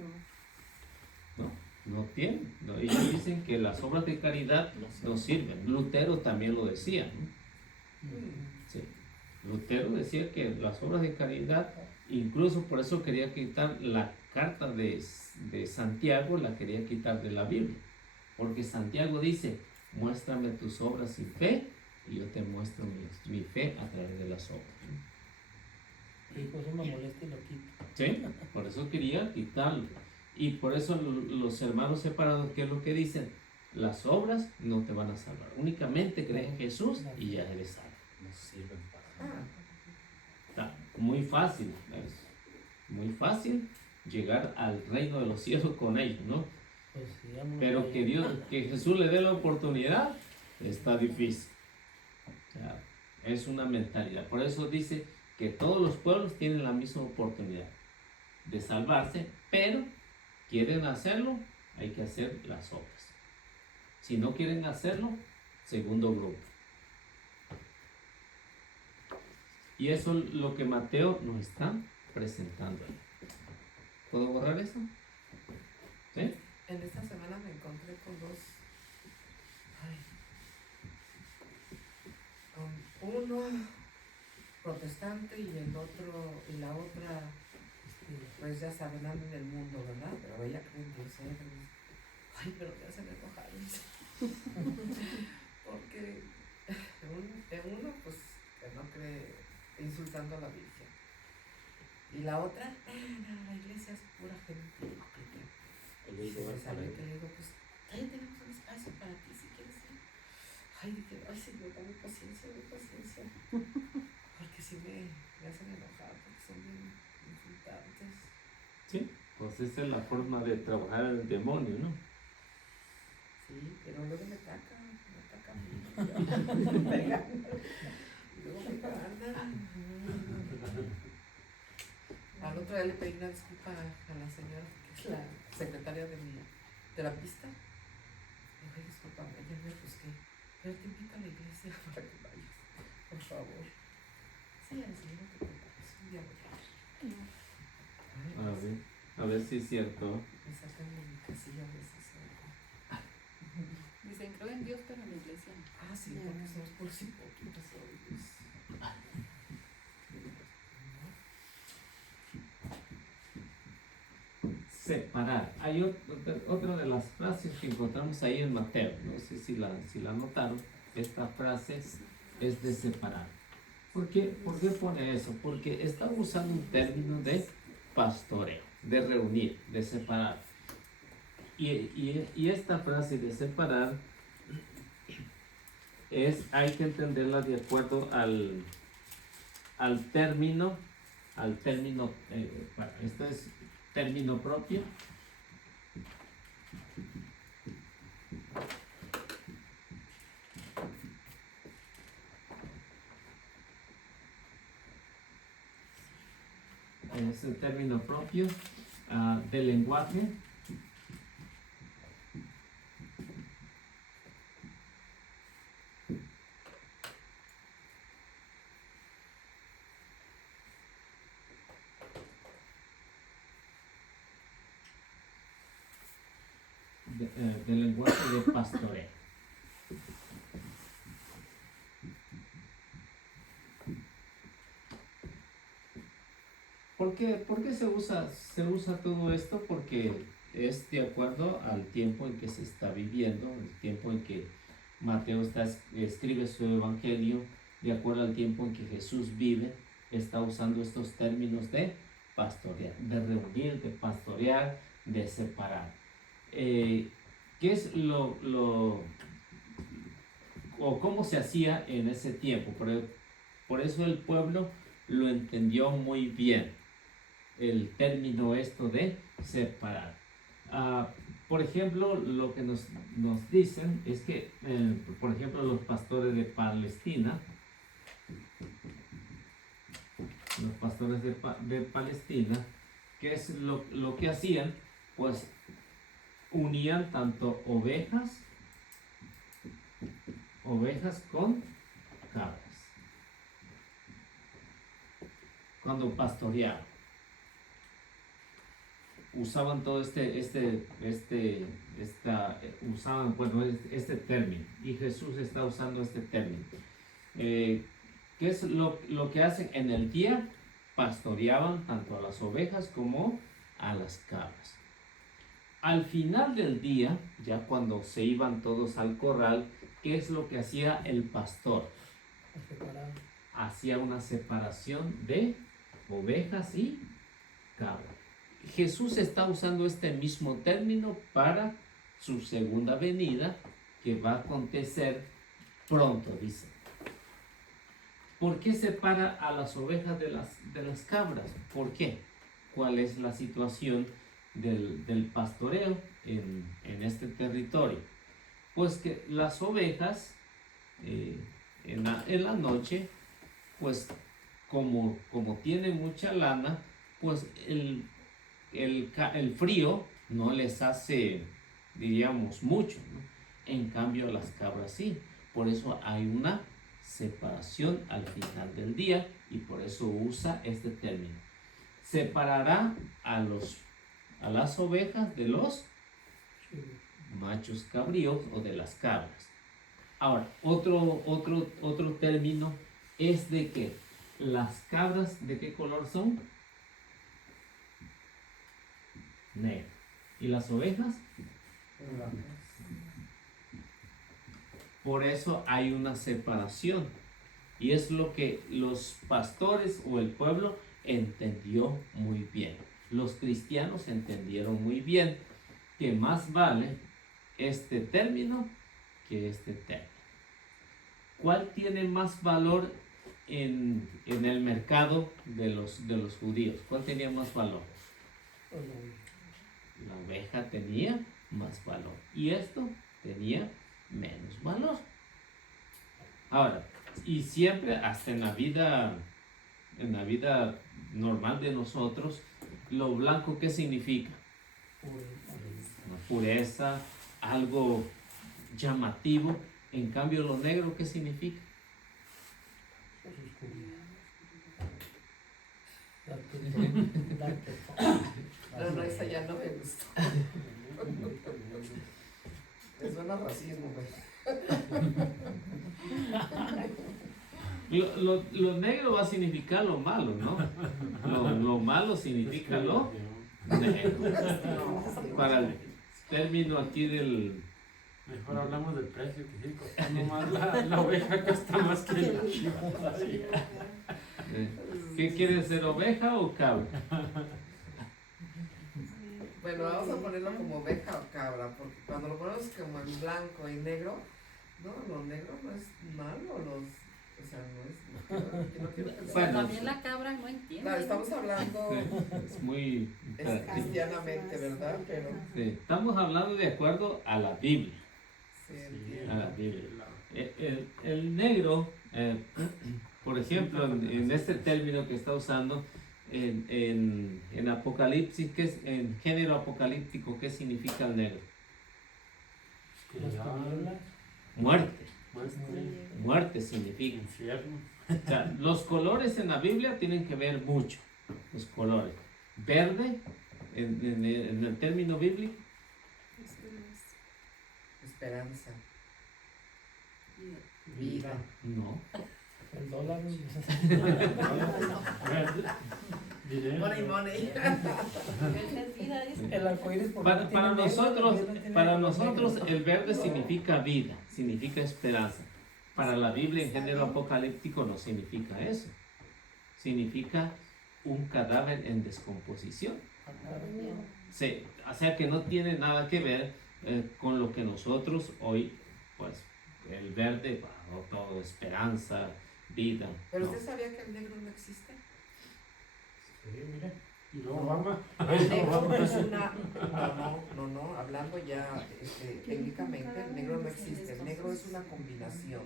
no tienen. ¿No? Ellos dicen que las obras de caridad no sirven. Lutero también lo decía, ¿no? Sí. Lutero decía que las obras de caridad, incluso por eso quería quitar la carta de Santiago, la quería quitar de la Biblia, porque Santiago dice, muéstrame tus obras sin fe y yo te muestro mi fe a través de las obras. Y por eso me molesta y lo quito. Sí, por eso quería quitarlo. Y por eso los hermanos separados, ¿qué es lo que dicen? Las obras no te van a salvar. Únicamente cree en Jesús y ya eres salvo. No sirven para nada. Está muy fácil, es muy fácil llegar al reino de los cielos con ellos, ¿no? Pues sí, vámonos Pero para que allá. Dios, que Jesús le dé la oportunidad, está difícil. O sea, es una mentalidad. Por eso dice que todos los pueblos tienen la misma oportunidad de salvarse, pero quieren hacerlo, hay que hacer las obras. Si no quieren hacerlo, segundo grupo. Y eso es lo que Mateo nos está presentando. ¿Puedo borrar eso? ¿Sí? En esta semana me encontré con dos, con uno protestante y el otro, y la otra, pues ya saben, andan en el mundo, ¿verdad? Pero ella cree en Dios, ella cree en Dios. Ay, pero me hacen enojar. Porque en uno, pues, que no cree, insultando a la Virgen. Y la otra, no, la iglesia es pura gente hipócrita. Le digo, Me "Ven para salió ahí". que le digo, pues, ahí tenemos un espacio para ti si quieres ir. Ay, dije, ay, Señor, dame paciencia, dame paciencia. Porque si me hacen enojar, porque son bien insultantes. Sí. Pues esa es la forma de trabajar el demonio, ¿no? Sí, pero luego me atacan a mí. Me pegan. Luego me ganan. Al otro día le pedí una disculpa a la señora, que es la secretaria de mi terapista. Le dije, discúlpame, ya me busqué. Pero te invito a la iglesia para que vayas, por favor. Sí, así no te preocupes, un día voy a ir. Ay, A ver si es cierto. me sacan de mi casilla a veces. Dicen, creo en Dios, pero en la iglesia no. Ah, sí, porque somos por hipócritas hoy. Separar. Hay otra de las frases que encontramos ahí en Mateo. No sé si la notaron. Esta frase es de separar. ¿Por qué pone eso? Porque está usando un término de pastoreo, de reunir, de separar. Y esta frase de separar hay que entenderla de acuerdo al término, esto es término propio. Es el término propio del lenguaje. Del lenguaje de pastoreo. ¿Por qué se usa todo esto? Porque es de acuerdo al tiempo en que se está viviendo, el tiempo en que Mateo escribe su evangelio, de acuerdo al tiempo en que Jesús vive, está usando estos términos de pastorear, de reunir, de pastorear, de separar. ¿Qué es o cómo se hacía en ese tiempo? Por eso el pueblo lo entendió muy bien, el término esto de separar. Por ejemplo, lo que nos dicen es que, por ejemplo, los pastores de Palestina, ¿qué es lo que hacían? Pues unían tanto ovejas con cabras cuando pastoreaban. usaban todo usaban, bueno, este término, y Jesús está usando este término. ¿Qué es lo que hacen? En el día pastoreaban tanto a las ovejas como a las cabras. Al final del día, ya cuando se iban todos al corral, ¿qué es lo que hacía el pastor? Hacía una separación de ovejas y cabras. Jesús está usando este mismo término para su segunda venida, que va a acontecer pronto, dice. ¿Por qué separa a las ovejas de las cabras? ¿Por qué? ¿Cuál es la situación del pastoreo en este territorio? Pues que las ovejas en la noche, pues como tienen mucha lana, pues el frío no les hace, diríamos, mucho, ¿no? En cambio las cabras sí. Por eso hay una separación al final del día y por eso usa este término. Separará a las ovejas de los machos cabríos o de las cabras. Ahora, otro término es de que las cabras, ¿de qué color son? Negro. ¿Y las ovejas? Por eso hay una separación. Y es lo que los pastores o el pueblo entendió muy bien. Los cristianos entendieron muy bien que más vale este término que este término. ¿Cuál tiene más valor en el mercado de los judíos? ¿Cuál tenía más valor? La oveja tenía más valor y esto tenía menos valor. Ahora, y siempre, hasta en la vida normal de nosotros, lo blanco, ¿qué significa? Una pureza, algo llamativo. En cambio, lo negro, ¿qué significa? No, esa ya no me gustó. Me suena racismo, güey. Lo negro va a significar lo malo, ¿no? Lo malo significa lo negro. Para el término aquí del... Mejor hablamos del precio, que sí, costando más la oveja cuesta más que el chivo. ¿Qué quiere ser, oveja o cabra? Bueno, vamos a ponerlo como oveja o cabra, porque cuando lo ponemos como en blanco y negro, no, lo negro no es malo, o sea, no es, no quiero pensar. Bueno, también la cabra no entiende. Claro, estamos hablando Es muy... cristianamente, ¿verdad? Pero Sí, estamos hablando de acuerdo a la Biblia. sí, entiendo. A la Biblia. El negro, por ejemplo, en este término que está usando en Apocalipsis, ¿qué es, en género apocalíptico, qué significa el negro? Muerte. Muerte significa. Infierno. O sea, los colores en la Biblia tienen que ver mucho. Los colores. Verde, en el término bíblico. Esperanza. Vida. No. El dólar. Dinero. Money. Esa es vida, dice. El arcoíris, ¿por qué no tiene Para negro? nosotros, ¿Por qué no tiene para negro? nosotros el verde significa vida, significa esperanza. Para la Biblia en género apocalíptico no significa eso. Significa un cadáver en descomposición. Sí, o sea que no tiene nada que ver con lo que nosotros hoy, pues, el verde, bueno, todo esperanza, vida. Pero no. usted sabía que el negro no existe. Sí, mire. Y luego Obama. El negro es una. No, hablando ya técnicamente, el negro no existe. El negro es una combinación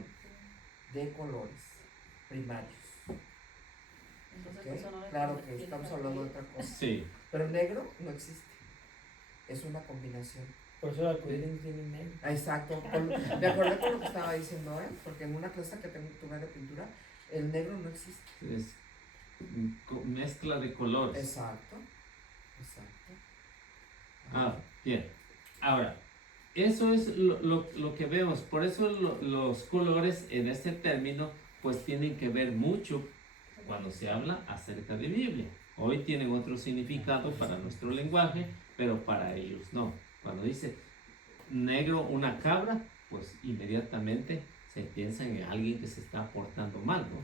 de colores primarios. Entonces, ¿Ok? pues, eso no le Claro que tiene estamos que hablando de ver. otra cosa. Sí, Pero el negro no existe. Es una combinación. Por eso el arcoíris no tiene negro. Ah, exacto. Me acordé con lo que estaba diciendo, porque en una clase que tuve de pintura, el negro no existe. es mezcla de colores. Exacto. Bien. Ahora, eso es lo que vemos. Por eso los colores en este término pues tienen que ver mucho cuando se habla acerca de Biblia. Hoy tienen otro significado para nuestro lenguaje, pero para ellos no. Cuando dice negro una cabra, pues inmediatamente se piensa en alguien que se está portando mal, ¿no?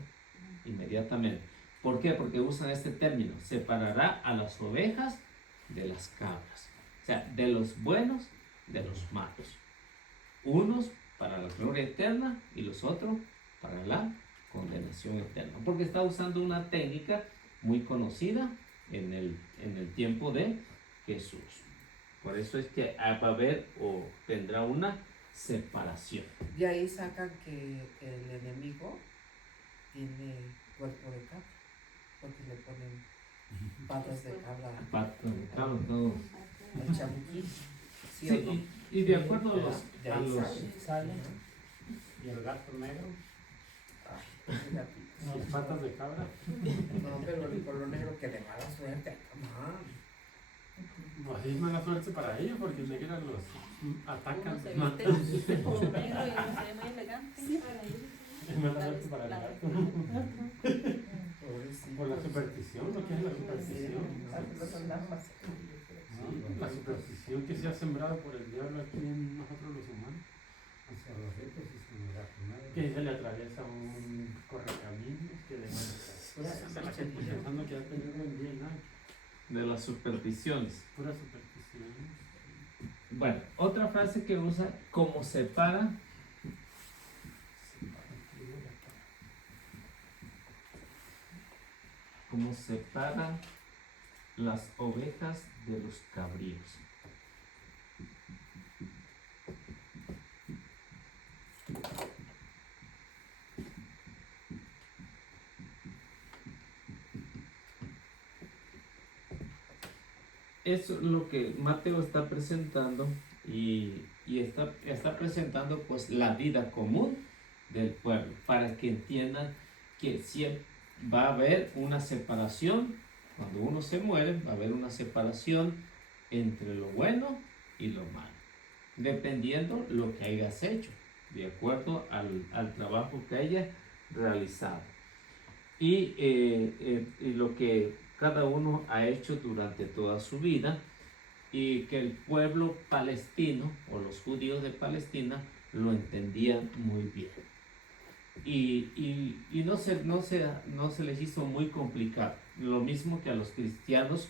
Inmediatamente. ¿Por qué? Porque usan este término, separará a las ovejas de las cabras. O sea, de los buenos de los malos. Unos para la gloria eterna y los otros para la condenación eterna. Porque está usando una técnica muy conocida en el tiempo de Jesús. Por eso es que va a haber o tendrá una separación. De ahí sacan que el enemigo tiene cuerpo de cabra, porque le ponen patas de cabra Patas de cabra, todo. al chamuquín. ¿Sí, Sí, o no? y de acuerdo a los... De a ahí los sale. ¿Y el gato negro? Fíjate. ¿Las patas de cabra? No, pero el color negro que de mala suerte, Pues es mala suerte para ellos porque el negro los atacan. Uno se viste de color negro y se ve muy elegante. Es mala suerte para el gato. Por la superstición, lo que es la superstición. ¿No? La superstición que se ha sembrado por el diablo aquí en nosotros los humanos. Hacia los ricos y sin el gato negro. Que se le atraviesa un correcaminos que de se la gente pensando que va a tener buen día y nada. de las supersticiones. Pura superstición. Bueno, otra frase que usa, como separa, como separa las ovejas de los cabríos. Eso es lo que Mateo está presentando y está presentando pues la vida común del pueblo para que entiendan que siempre va a haber una separación. Cuando uno se muere va a haber una separación entre lo bueno y lo malo, dependiendo lo que hayas hecho, de acuerdo al trabajo que hayas realizado y lo que cada uno ha hecho durante toda su vida, y que el pueblo palestino o los judíos de Palestina lo entendían muy bien. Y no se les hizo muy complicado. Lo mismo que a los cristianos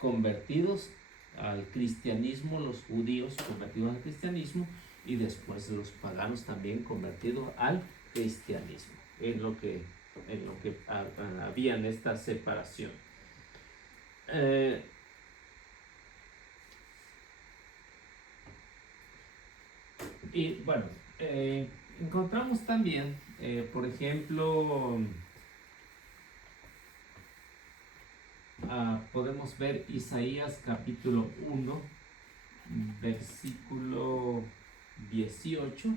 convertidos al cristianismo, los judíos convertidos al cristianismo, y después los paganos también convertidos al cristianismo. En lo que había en esta separación. Y bueno, encontramos también, por ejemplo, podemos ver Isaías capítulo 1, versículo 18.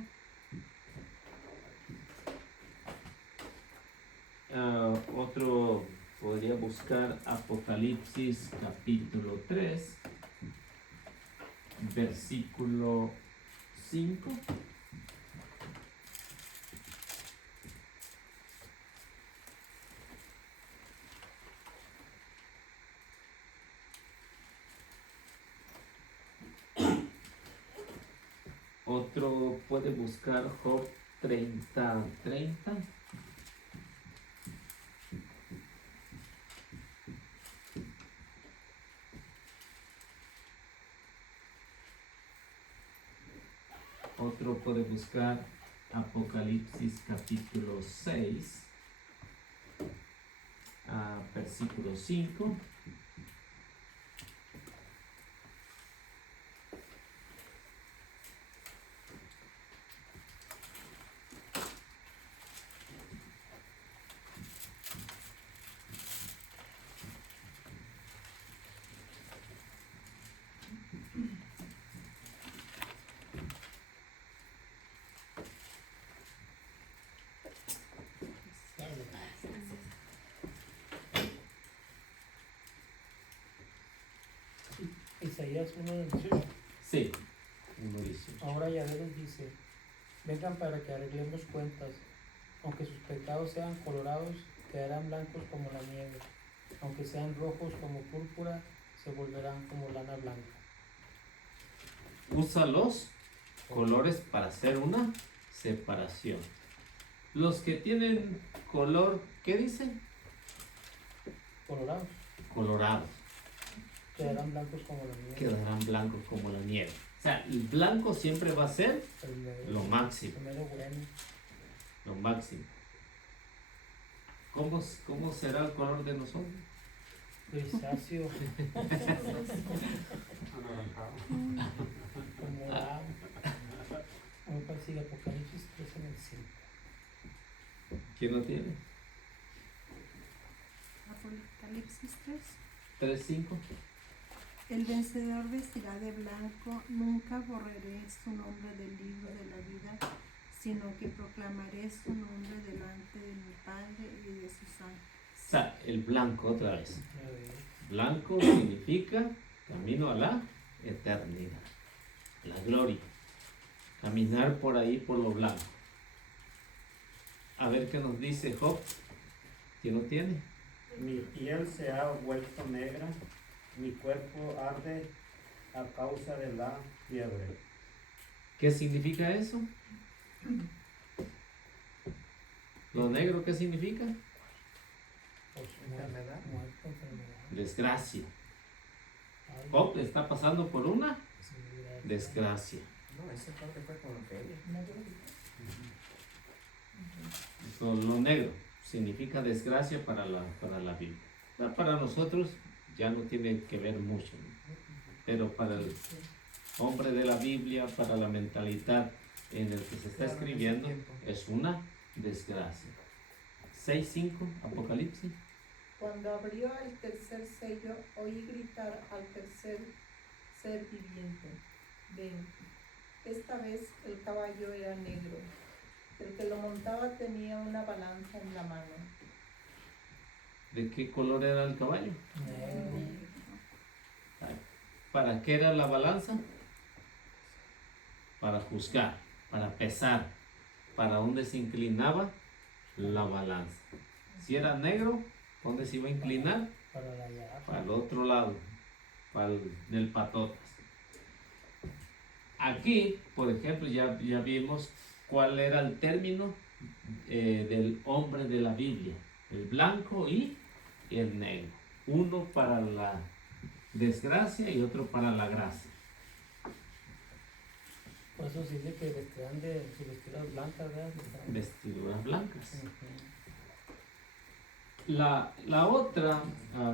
Otro podría buscar Apocalipsis capítulo 3, versículo 5. Otro puede buscar Job 30:30. Otro puede buscar Apocalipsis capítulo 6, versículo 5. Isaías 1:18. Sí, 1:18. Ahora Yahvé les dice, vengan para que arreglemos cuentas, aunque sus pecados sean colorados, quedarán blancos como la nieve, aunque sean rojos como púrpura, se volverán como lana blanca. Usa los colores para hacer una separación. Los que tienen color, ¿qué dicen? Colorados, Colorados, quedarán blancos como la nieve. quedarán blancos como la nieve. O sea, el blanco siempre va a ser lo máximo. El mero bueno. Lo máximo. ¿Cómo será el color de nosotros? Grisáceo, Anaranjado. como la... Me parece que Apocalipsis 3 en el 5. ¿Quién lo tiene? Apocalipsis 3. 3:5. El vencedor vestirá de blanco, nunca borraré su nombre del libro de la vida, sino que proclamaré su nombre delante de mi Padre y de sus ángeles. O sea, el blanco otra vez. Blanco significa camino a la eternidad, la gloria. Caminar por ahí por lo blanco. A ver qué nos dice Job. ¿Quién lo tiene? Mi piel se ha vuelto negra, mi cuerpo arde a causa de la fiebre. ¿Qué significa eso? ¿Lo negro qué significa? Pues, Enfermedad. muerte, enfermedad. Desgracia. Ay, Job está pasando por una desgracia. desgracia. No, ese corte fue con feria. Lo negro significa desgracia para la Biblia. Para nosotros ya no tiene que ver mucho, ¿no? Pero para el hombre de la Biblia, para la mentalidad en el que se está escribiendo, es una desgracia. 6:5, Apocalipsis. Cuando abrió el tercer sello, oí gritar al tercer ser viviente, ven. Esta vez el caballo era negro. El que lo montaba tenía una balanza en la mano. ¿De qué color era el caballo? Negro. ¿Para qué era la balanza? Para juzgar, para pesar, para dónde se inclinaba la balanza. Si era negro, ¿dónde se iba a inclinar? Para la llave. Para el otro lado, para el del patotas. Aquí, por ejemplo, ya vimos cuál era el término del hombre de la Biblia, el blanco y el negro. Uno para la desgracia y otro para la gracia. Por eso se dice que vestirán de sus vestiduras blancas, ¿verdad? Vestiduras blancas. Ujú. La otra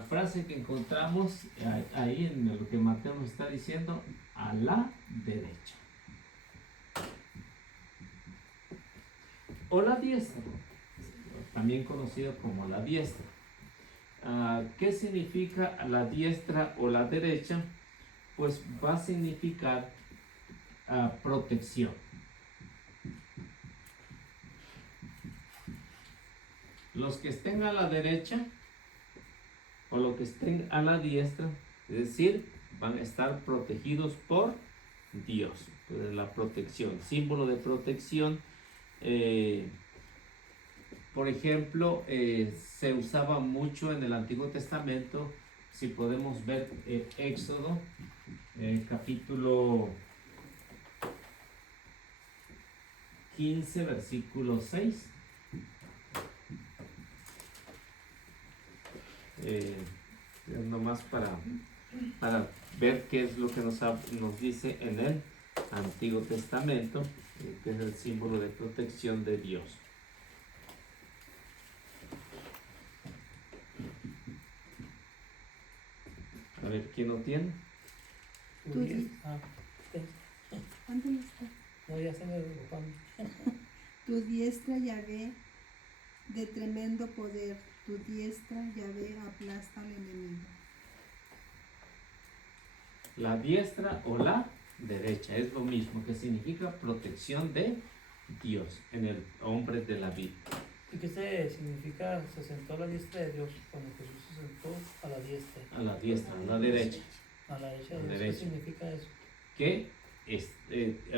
frase que encontramos ahí en lo que Mateo nos está diciendo, a la derecha. O la diestra, también conocido como la diestra. ¿Qué significa la diestra o la derecha? Pues va a significar protección. Los que estén a la derecha o los que estén a la diestra, es decir, van a estar protegidos por Dios. Entonces, la protección, símbolo de protección. Por ejemplo, se usaba mucho en el Antiguo Testamento. Si podemos ver Éxodo, capítulo 15, versículo 6. Nomás para ver qué es lo que nos dice en el Antiguo Testamento, que es el símbolo de protección de Dios. A ver, ¿quién lo tiene? Tú di. Usted. ¿Cuánto le está? No, ya se me ocupó. Tu diestra, Yahvé, de tremendo poder, tu diestra, Yahvé, aplasta al enemigo. La diestra o la derecha es lo mismo, que significa protección de Dios en el hombre de la Biblia. ¿Y qué significa? Se sentó a la diestra de Dios, cuando Jesús se sentó a la diestra. A la diestra, a la derecha. A la derecha A de la Dios, ¿qué derecha. significa eso? Que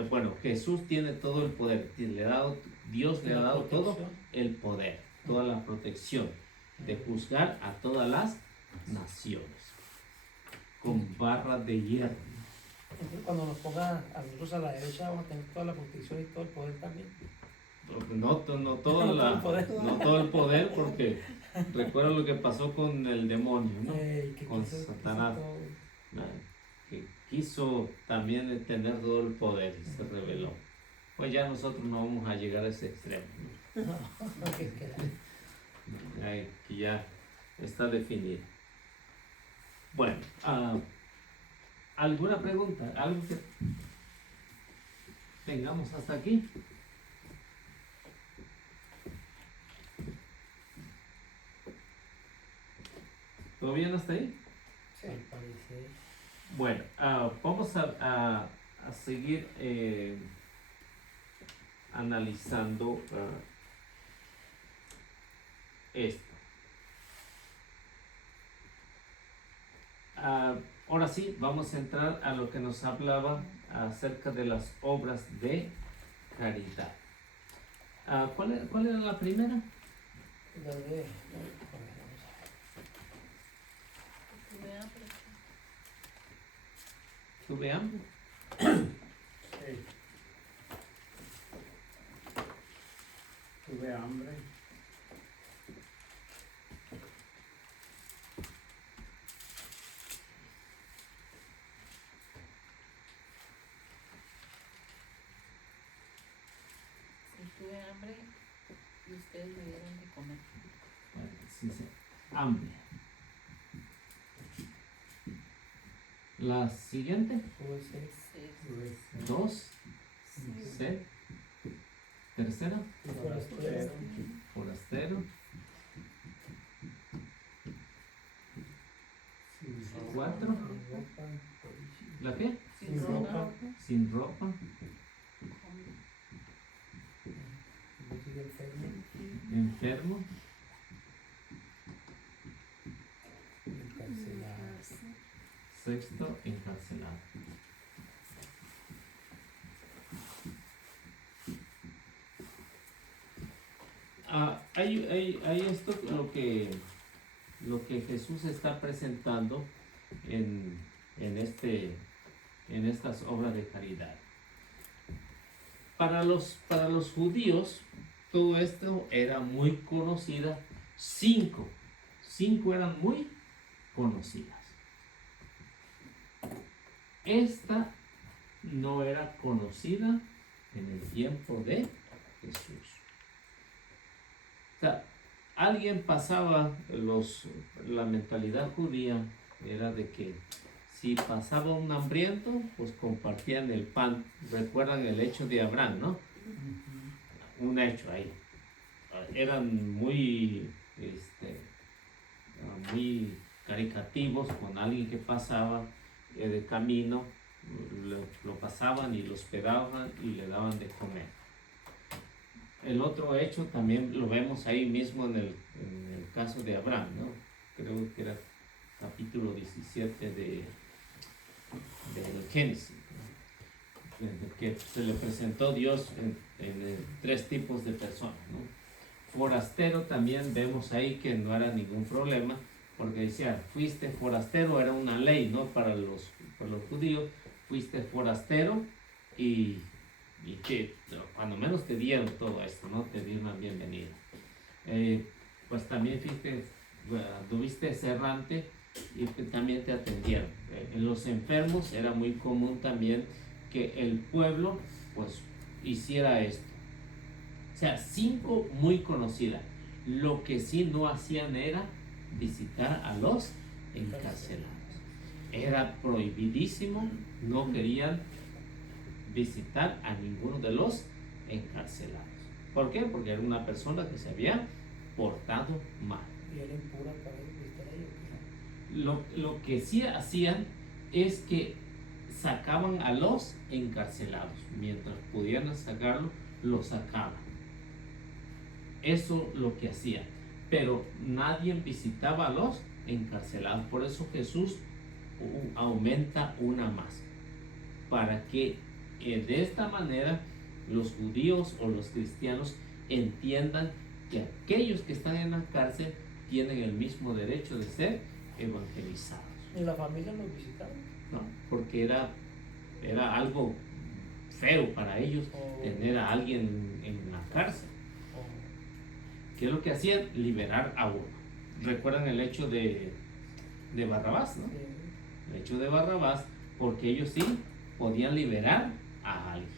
bueno, Jesús tiene todo el poder, Dios le ha La dado todo protección. el poder, toda la protección de juzgar a todas las naciones con barras de hierro. Entonces, cuando nos ponga a nosotros a la derecha, vamos a tener toda la protección y todo el poder también. No todo el poder, porque recuerda lo que pasó con el demonio, ¿no? Que Con quiso Satanás, todo. que quiso también tener todo el poder y se rebeló. Pues ya nosotros no vamos a llegar a ese extremo, ¿no? No, Que ya está definido. Bueno, ¿alguna pregunta? ¿Algo que tengamos hasta aquí? ¿Todo bien hasta ahí? Sí. Al parecer. Bueno, vamos a seguir analizando esto. Ahora sí, vamos a entrar a lo que nos hablaba acerca de las obras de caridad. ¿Cuál era la primera? La de- ¿Tuve hambre? Sí. Tuve hambre. Si tuve hambre y ustedes me dieron de comer. Sí, hambre. La siguiente, Tuve sed. Sí. 2, sed. Tercera, Forastero. forastero. Sin 4, Ropa. ¿la qué? Sin Sin ropa. ropa. Sin ropa, Yo sigo enfermo. enfermo, Encarcelado. sexto, encarcelado. Hay esto lo que Jesús está presentando en estas obras de caridad. Para los judíos, todo esto era muy conocida. Cinco eran muy conocidas. Esta no era conocida en el tiempo de Jesús. O sea, alguien pasaba, la mentalidad judía era de que si pasaba un hambriento, pues compartían el pan. Recuerdan el hecho de Abraham, ¿no? Un hecho ahí. Eran muy caricativos con alguien que pasaba de camino, lo pasaban y lo hospedaban y le daban de comer. El otro hecho también lo vemos ahí mismo en el caso de Abraham, ¿no? Creo que era capítulo 17 del Génesis, ¿no? Que se le presentó Dios en 3 tipos de personas, ¿no? Forastero también vemos ahí que no era ningún problema, porque decía, fuiste forastero, era una ley, ¿no? Para los judíos, fuiste forastero y que cuando menos te dieron todo esto, ¿no? Te dieron una bienvenida. Pues también tuviste errante y que también te atendieron. En los enfermos era muy común también que el pueblo pues hiciera esto. O sea, 5 muy conocidas. Lo que sí no hacían era visitar a los encarcelados. Era prohibidísimo, no querían visitar a ninguno de los encarcelados. ¿Por qué? Porque era una persona que se había portado mal. Y era impura para visitar a ellos. Lo que sí hacían es que sacaban a los encarcelados. Mientras pudieran sacarlo, lo sacaban. Eso lo que hacían. Pero nadie visitaba a los encarcelados. Por eso Jesús aumenta una más, para que de esta manera los judíos o los cristianos entiendan que aquellos que están en la cárcel tienen el mismo derecho de ser evangelizados. ¿Y la familia los visitaba? ¿No? Porque era algo feo para ellos tener a alguien en la cárcel. ¿Qué es lo que hacían? Liberar a uno. ¿Recuerdan el hecho de Barrabás, no? El hecho de Barrabás, porque ellos sí podían liberar a alguien.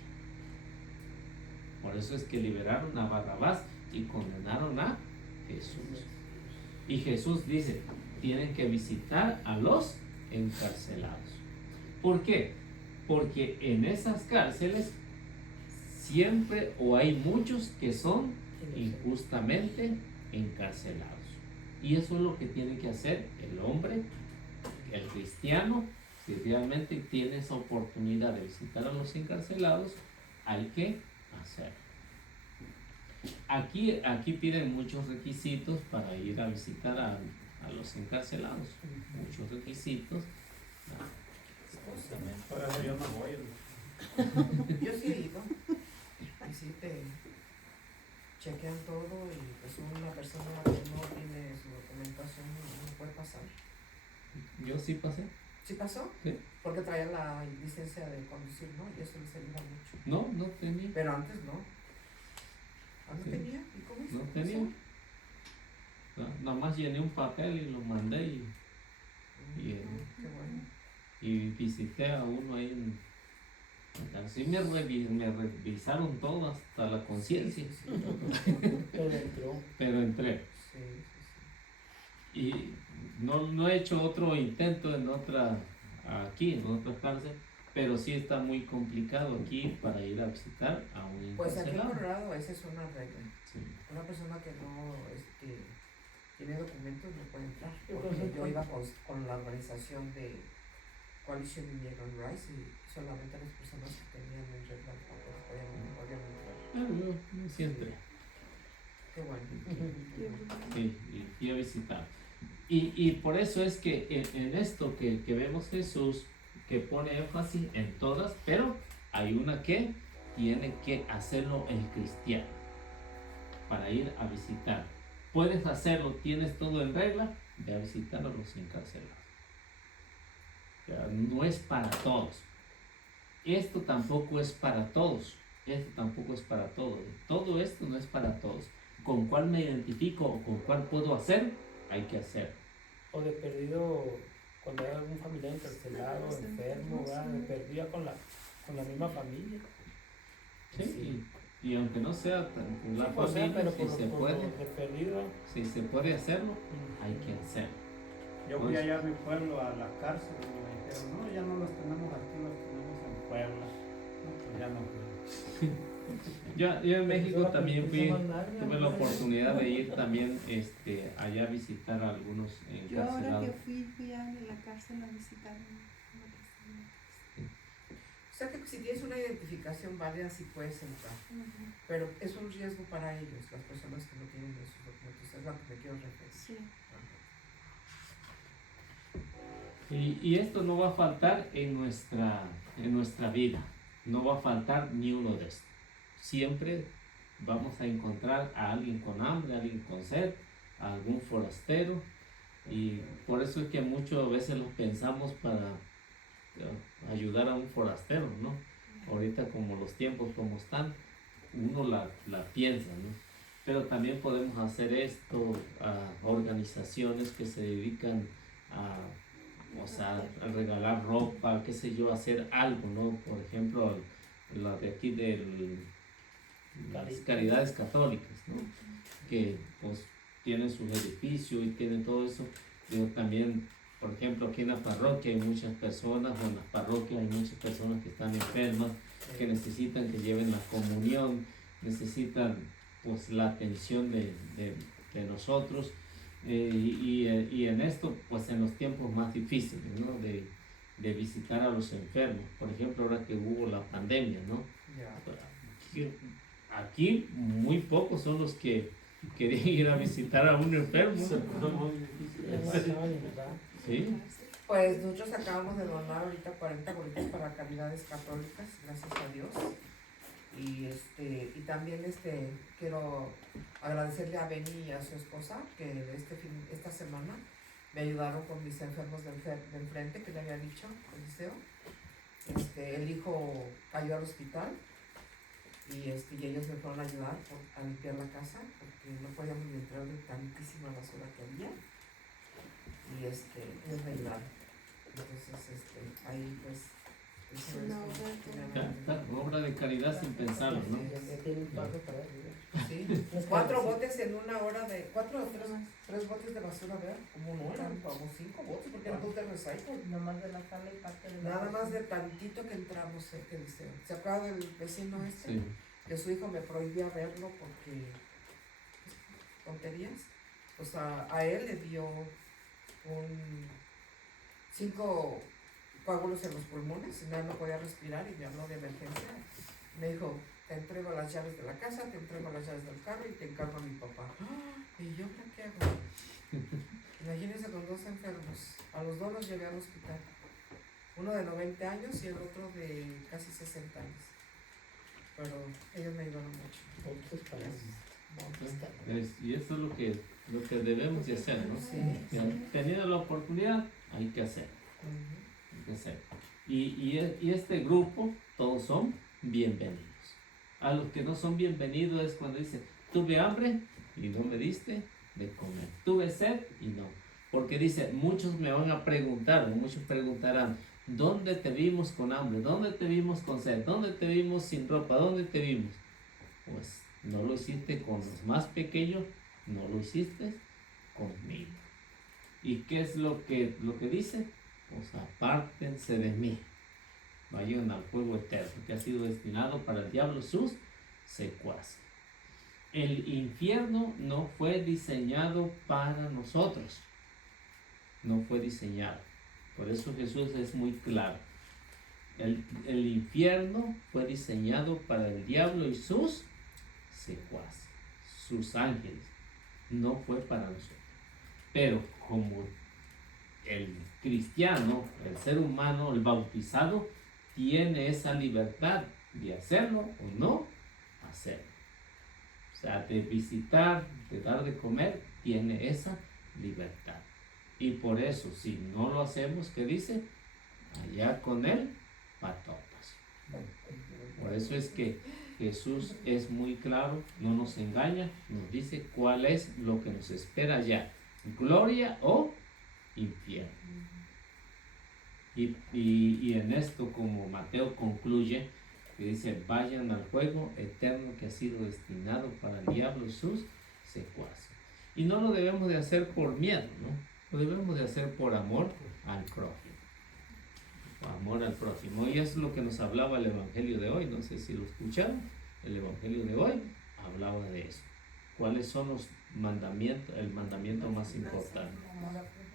Por eso es que liberaron a Barrabás y condenaron a Jesús. Y Jesús dice, tienen que visitar a los encarcelados. ¿Por qué? Porque en esas cárceles siempre o hay muchos que son injustamente encarcelados. Y eso es lo que tiene que hacer el hombre, el cristiano. Si realmente tiene esa oportunidad de visitar a los encarcelados, hay que hacerlo. Aquí piden muchos requisitos para ir a visitar a los encarcelados. Muchos requisitos. Por eso yo no voy. Yo sí he ido. Y sí te chequean todo y pues una persona que no tiene su documentación no puede pasar. Yo sí pasé. ¿Sí pasó? Sí. Porque traía la licencia de conducir, ¿no? Y eso les ayuda mucho. No tenía. Pero antes no. ¿Antes Sí. tenía? ¿Y cómo hizo? No tenía. Nomás llené un papel y lo mandé y Qué bueno. y visité a uno ahí así me revisaron todo hasta la conciencia. Pero entré. Y no he hecho otro intento en otra cárcel, pero sí está muy complicado aquí para ir a visitar a un Pues aquí en encarcelado. Colorado esa es una regla. Sí. Una persona que no tiene documentos no puede entrar. Yo Porque creo que- yo iba con la organización de Coalition Immigrant Rights y solamente las personas que tenían en regla podían entrar. No siempre. Qué bueno. Sí, y fui a visitar. Y por eso es que en esto que vemos Jesús, que pone énfasis en todas, pero hay una que tiene que hacerlo el cristiano para ir a visitar. Puedes hacerlo, tienes todo en regla, ve a visitar a los encarcelados. Pero no es para todos. Esto tampoco es para todos. Esto tampoco es para todos. Todo esto no es para todos. ¿Con cuál me identifico o con cuál puedo hacer? Hay que hacer. O de perdido, cuando hay algún familiar encarcelado, enfermo, ¿verdad? De perdido con la misma familia. Sí, y aunque no sea la Sí, pues, familia, pero si se por puede, de perdido. si se puede hacerlo, hay que hacerlo. Yo fui allá a mi pueblo, a la cárcel, y me dijeron, no, ya no los tenemos aquí, los tenemos en Puebla. No, pues ya no fui. Yo en México también fui, Tuve tuve la oportunidad de ir también allá a visitar a algunos Yo ahora que encarcelados. fui a la cárcel a visitar una persona. O sea que si tienes una identificación válida sí puedes entrar. Pero es un riesgo para ellos, las personas que no tienen esos documentos. Es lo que me quiero referir. Sí. Y esto no va a faltar en nuestra vida. No va a faltar ni uno de estos. Siempre vamos a encontrar a alguien con hambre, a alguien con sed, a algún forastero. Y por eso es que muchas veces lo pensamos para ayudar a un forastero, ¿no? Ahorita como los tiempos como están, uno la piensa, ¿no? Pero también podemos hacer esto a organizaciones que se dedican a a regalar ropa, qué sé yo, hacer algo, ¿no? Por ejemplo, la de aquí las caridades católicas, ¿no? Que pues tienen sus edificios y tienen todo eso. Pero también, por ejemplo, aquí en la parroquia hay muchas personas, o en las parroquias hay muchas personas que están enfermas, que necesitan que lleven la comunión, necesitan pues la atención de nosotros. Y en esto, pues en los tiempos más difíciles, ¿no? De visitar a los enfermos. Por ejemplo, ahora que hubo la pandemia, ¿no? Aquí muy pocos son los que querían ir a visitar a un enfermo. Sí. Pues nosotros acabamos de donar ahorita 40 boletos para Caridades Católicas, gracias a Dios. Y también quiero agradecerle a Benny y a su esposa que esta semana me ayudaron con mis enfermos de enfrente, que le había dicho, Eliseo. El hijo cayó al hospital y ellos me fueron a ayudar a limpiar la casa porque no podíamos ni entrar de tantísima basura que había. Y ellos me ayudaron. Entonces, ahí pues obra de caridad sin pensarlo, ¿no? Sí, 4 botes en una hora de, 4 o 3 botes de basura, ¿verdad? Como una hora, como 5 botes, porque eran 2 de recycle. Nomás de la sala y parte de la Nada más de tantito que entramos, que dice. ¿Se acuerda del vecino Sí. Que su hijo me prohibía verlo porque tonterías? Pues a él le dio 5 coágulos en los pulmones y no podía respirar y me habló de emergencia. Me dijo, te entrego las llaves de la casa, te entrego las llaves del carro y te encargo a mi papá. ¿Y yo qué hago? Imagínense con 2 enfermos. A los 2 los llevé al hospital. Uno de 90 años y el otro de casi 60 años. Pero ellos me ayudaron mucho. Y eso es lo que debemos de hacer, ¿no? Sí. Teniendo la oportunidad, hay que hacer. Hay que hacer. Y este grupo, todos son bienvenidos. A los que no son bienvenidos es cuando dicen, tuve hambre y no me diste de comer. Tuve sed y no. Porque dice, muchos me van a preguntar, o muchos preguntarán, ¿dónde te vimos con hambre? ¿Dónde te vimos con sed? ¿Dónde te vimos sin ropa? ¿Dónde te vimos? Pues no lo hiciste con los más pequeños, no lo hiciste conmigo. ¿Y qué es lo que dice? Pues apártense de mí, vayan al fuego eterno que ha sido destinado para el diablo sus secuaces. El infierno no fue diseñado para nosotros, no fue diseñado. Por eso Jesús es muy claro. El infierno fue diseñado para el diablo y sus secuaces, sus ángeles. No fue para nosotros. Pero como el cristiano, el ser humano, el bautizado, tiene esa libertad de hacerlo o no hacerlo. O sea, de visitar, de dar de comer, tiene esa libertad. Y por eso, si no lo hacemos, ¿qué dice? Allá con él, patotas. Por eso es que Jesús es muy claro, no nos engaña, nos dice cuál es lo que nos espera allá, gloria o infierno. Y en esto, como Mateo concluye, que dice, vayan al fuego eterno que ha sido destinado para el diablo y sus secuaces. Y no lo debemos de hacer por miedo, ¿no? Lo debemos de hacer por amor al prójimo. Por amor al prójimo. Y eso es lo que nos hablaba el Evangelio de hoy. No sé si lo escucharon. El Evangelio de hoy hablaba de eso. ¿Cuáles son los mandamientos? El mandamiento más importante.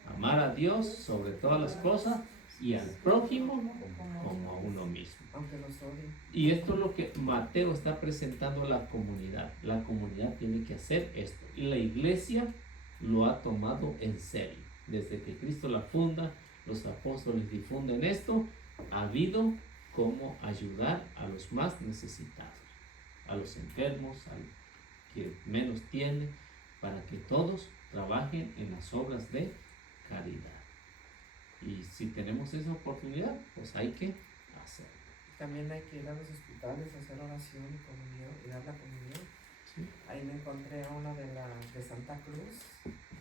Amar a Dios sobre todas las cosas y al prójimo como a uno mismo. Aunque los odien. Y esto es lo que Mateo está presentando a la comunidad. La comunidad tiene que hacer esto. Y la iglesia lo ha tomado en serio. Desde que Cristo la funda, los apóstoles difunden esto, ha habido cómo ayudar a los más necesitados, a los enfermos, al que menos tiene, para que todos trabajen en las obras de caridad. Y si tenemos esa oportunidad, pues hay que hacerlo. También hay que ir a los hospitales a hacer oración y comunión, y dar la comunión. Sí. Ahí me encontré a una de Santa Cruz,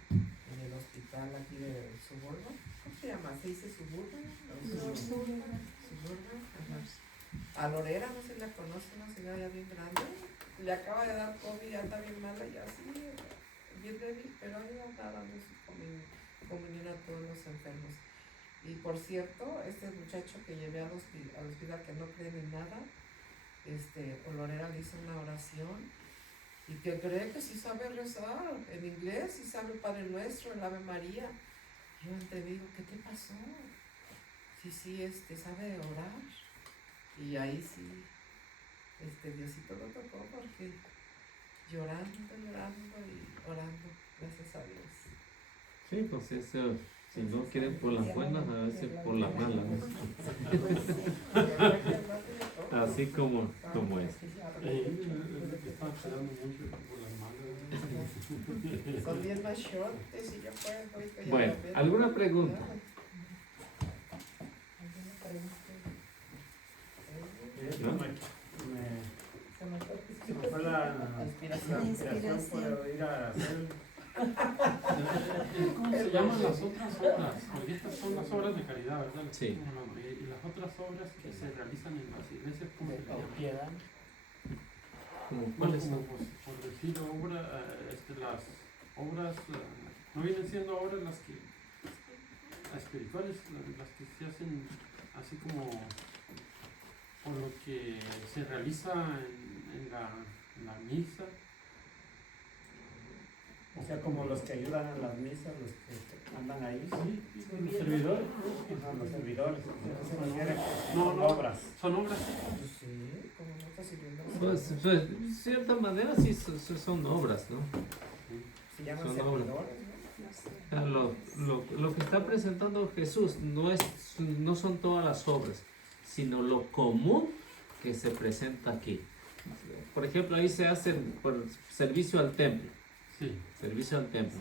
en el hospital aquí de Suburban. ¿Cómo se llama? ¿Se dice Suburban? Suburban. Ajá. A Lorera, no sé si la conoce, una señora ya bien grande. Le acaba de dar COVID, ya está bien mala, ya así, bien débil, pero ahí está dando su comunión a todos los enfermos. Y por cierto, este muchacho que llevé al hospital que no cree en nada, Olorera le hizo una oración y que cree que sí sabe rezar en inglés, sí sabe el Padre Nuestro, el Ave María. Yo te digo, ¿qué te pasó? Sí, sabe orar. Y ahí sí, Diosito lo tocó porque llorando y orando, gracias a Dios. Sí, pues eso Si no quieren por las buenas, a veces por las malas. Así como es. Estaba esperando mucho por las malas. Son bien machotes y yo puedo. Bueno, ¿alguna pregunta? Esto me fue la inspiración por ir a hacer. ¿Cómo se llaman las otras obras? Porque estas son las obras de caridad, ¿verdad? Sí. Y las otras obras que se realizan en las iglesias, ¿cómo se llaman? Piedad. ¿Cómo Bueno, cuáles como son? por decir las obras, no vienen siendo obras las espirituales, las que se hacen así como por lo que se realiza en la misa. O sea, como los que ayudan a las misas, los que andan ahí. Sí, los servidores. No, los servidores. Se refiere No, a no. obras. Son obras. Sí, como no está sirviendo. Pues, de cierta manera sí son obras, ¿no? Se llaman son servidores, obras. ¿no? O sea, lo que está presentando Jesús no son todas las obras, sino lo común que se presenta aquí. Por ejemplo, ahí se hace por servicio al templo. Sí. Servicio al templo.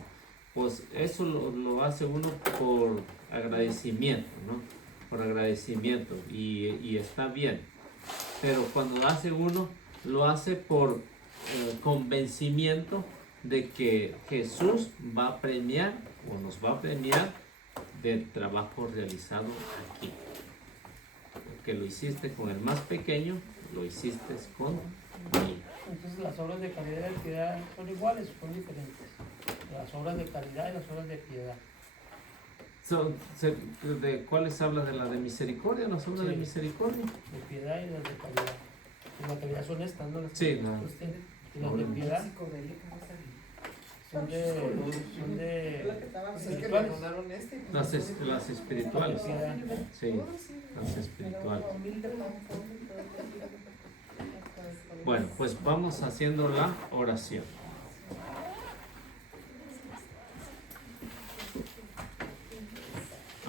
Pues eso lo hace uno por agradecimiento, ¿no? Por agradecimiento y está bien. Pero cuando hace uno, lo hace por convencimiento de que Jesús va a premiar o nos va a premiar del trabajo realizado aquí. Que lo hiciste con el más pequeño, lo hiciste con mí. Entonces las obras de caridad y de piedad son iguales, son diferentes. Las obras de caridad y las obras de piedad. ¿De cuáles hablas? ¿De la de misericordia? ¿Las obras Sí. de misericordia? De piedad y las de caridad. Y la caridad son estas, ¿no? Las Sí, que no. usted. Y las de piedad Psicodélica va a salir. son de Pues es que me espirituales. mandaron este. y pues Las no sé. las espirituales. Piedad. Sí, las espirituales. Bueno, pues vamos haciendo la oración.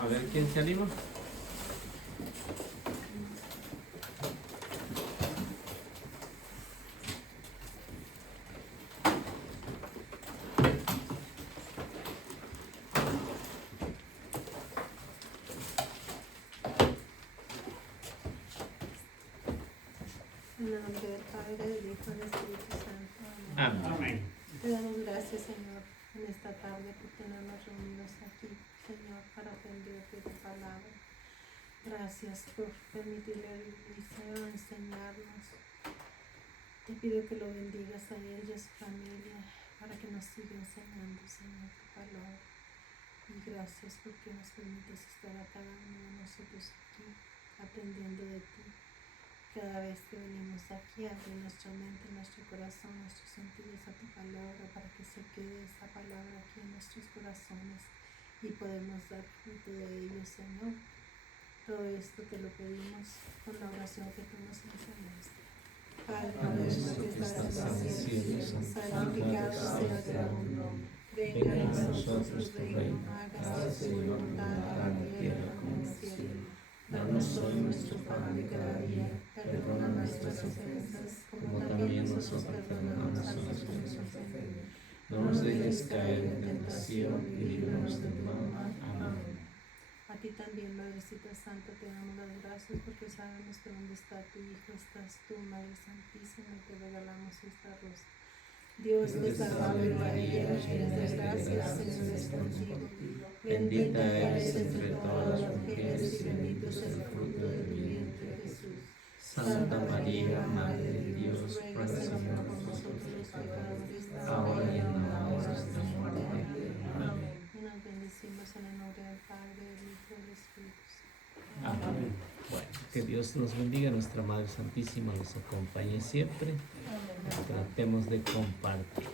A ver, ¿quién se anima? En el nombre del Padre, del Hijo y del Espíritu Santo. Amén. Amén. Te damos gracias, Señor, en esta tarde por tenernos reunidos aquí, Señor, para aprender de tu palabra. Gracias por permitirle a Eliseo enseñarnos. Te pido que lo bendigas a él y a su familia para que nos siga enseñando, Señor, tu palabra. Y gracias porque nos permites estar a cada uno de nosotros aquí, aprendiendo de ti. Cada vez que venimos aquí, abre nuestra mente, nuestro corazón, nuestros sentidos a tu palabra para que se quede esa palabra aquí en nuestros corazones y podemos dar fruto de ello, Señor. Todo esto te lo pedimos con la oración que tú nos enseñaste. Padre nuestro que estás en los cielos, santificado sea tu nombre. Venga a nosotros tu reino, hágase tu voluntad en la tierra como en el cielo. Danos hoy nuestro pan de cada día, perdona nuestras ofensas, como también nosotros perdonamos a los que nos ofenden. No nos dejes caer en tentación y líbranos del mal. Amén. A ti también, Madrecita Santa, te damos las gracias porque sabemos que donde está tu Hijo estás tú, Madre Santísima, y te regalamos esta rosa. Dios te salve María, llena de gracia, el Señor es contigo. Bendita eres entre todas las mujeres y bendito es el fruto de tu vientre, Jesús. Santa María, Madre de Dios, ruega, Señor, por nosotros los pecadores, ahora y en la hora de nuestra muerte. Amén. Y nos bendecimos en el nombre del Padre, del Hijo y del Espíritu Santo. Amén. Bueno, que Dios nos bendiga, nuestra Madre Santísima los acompañe siempre. Tratemos de compartir.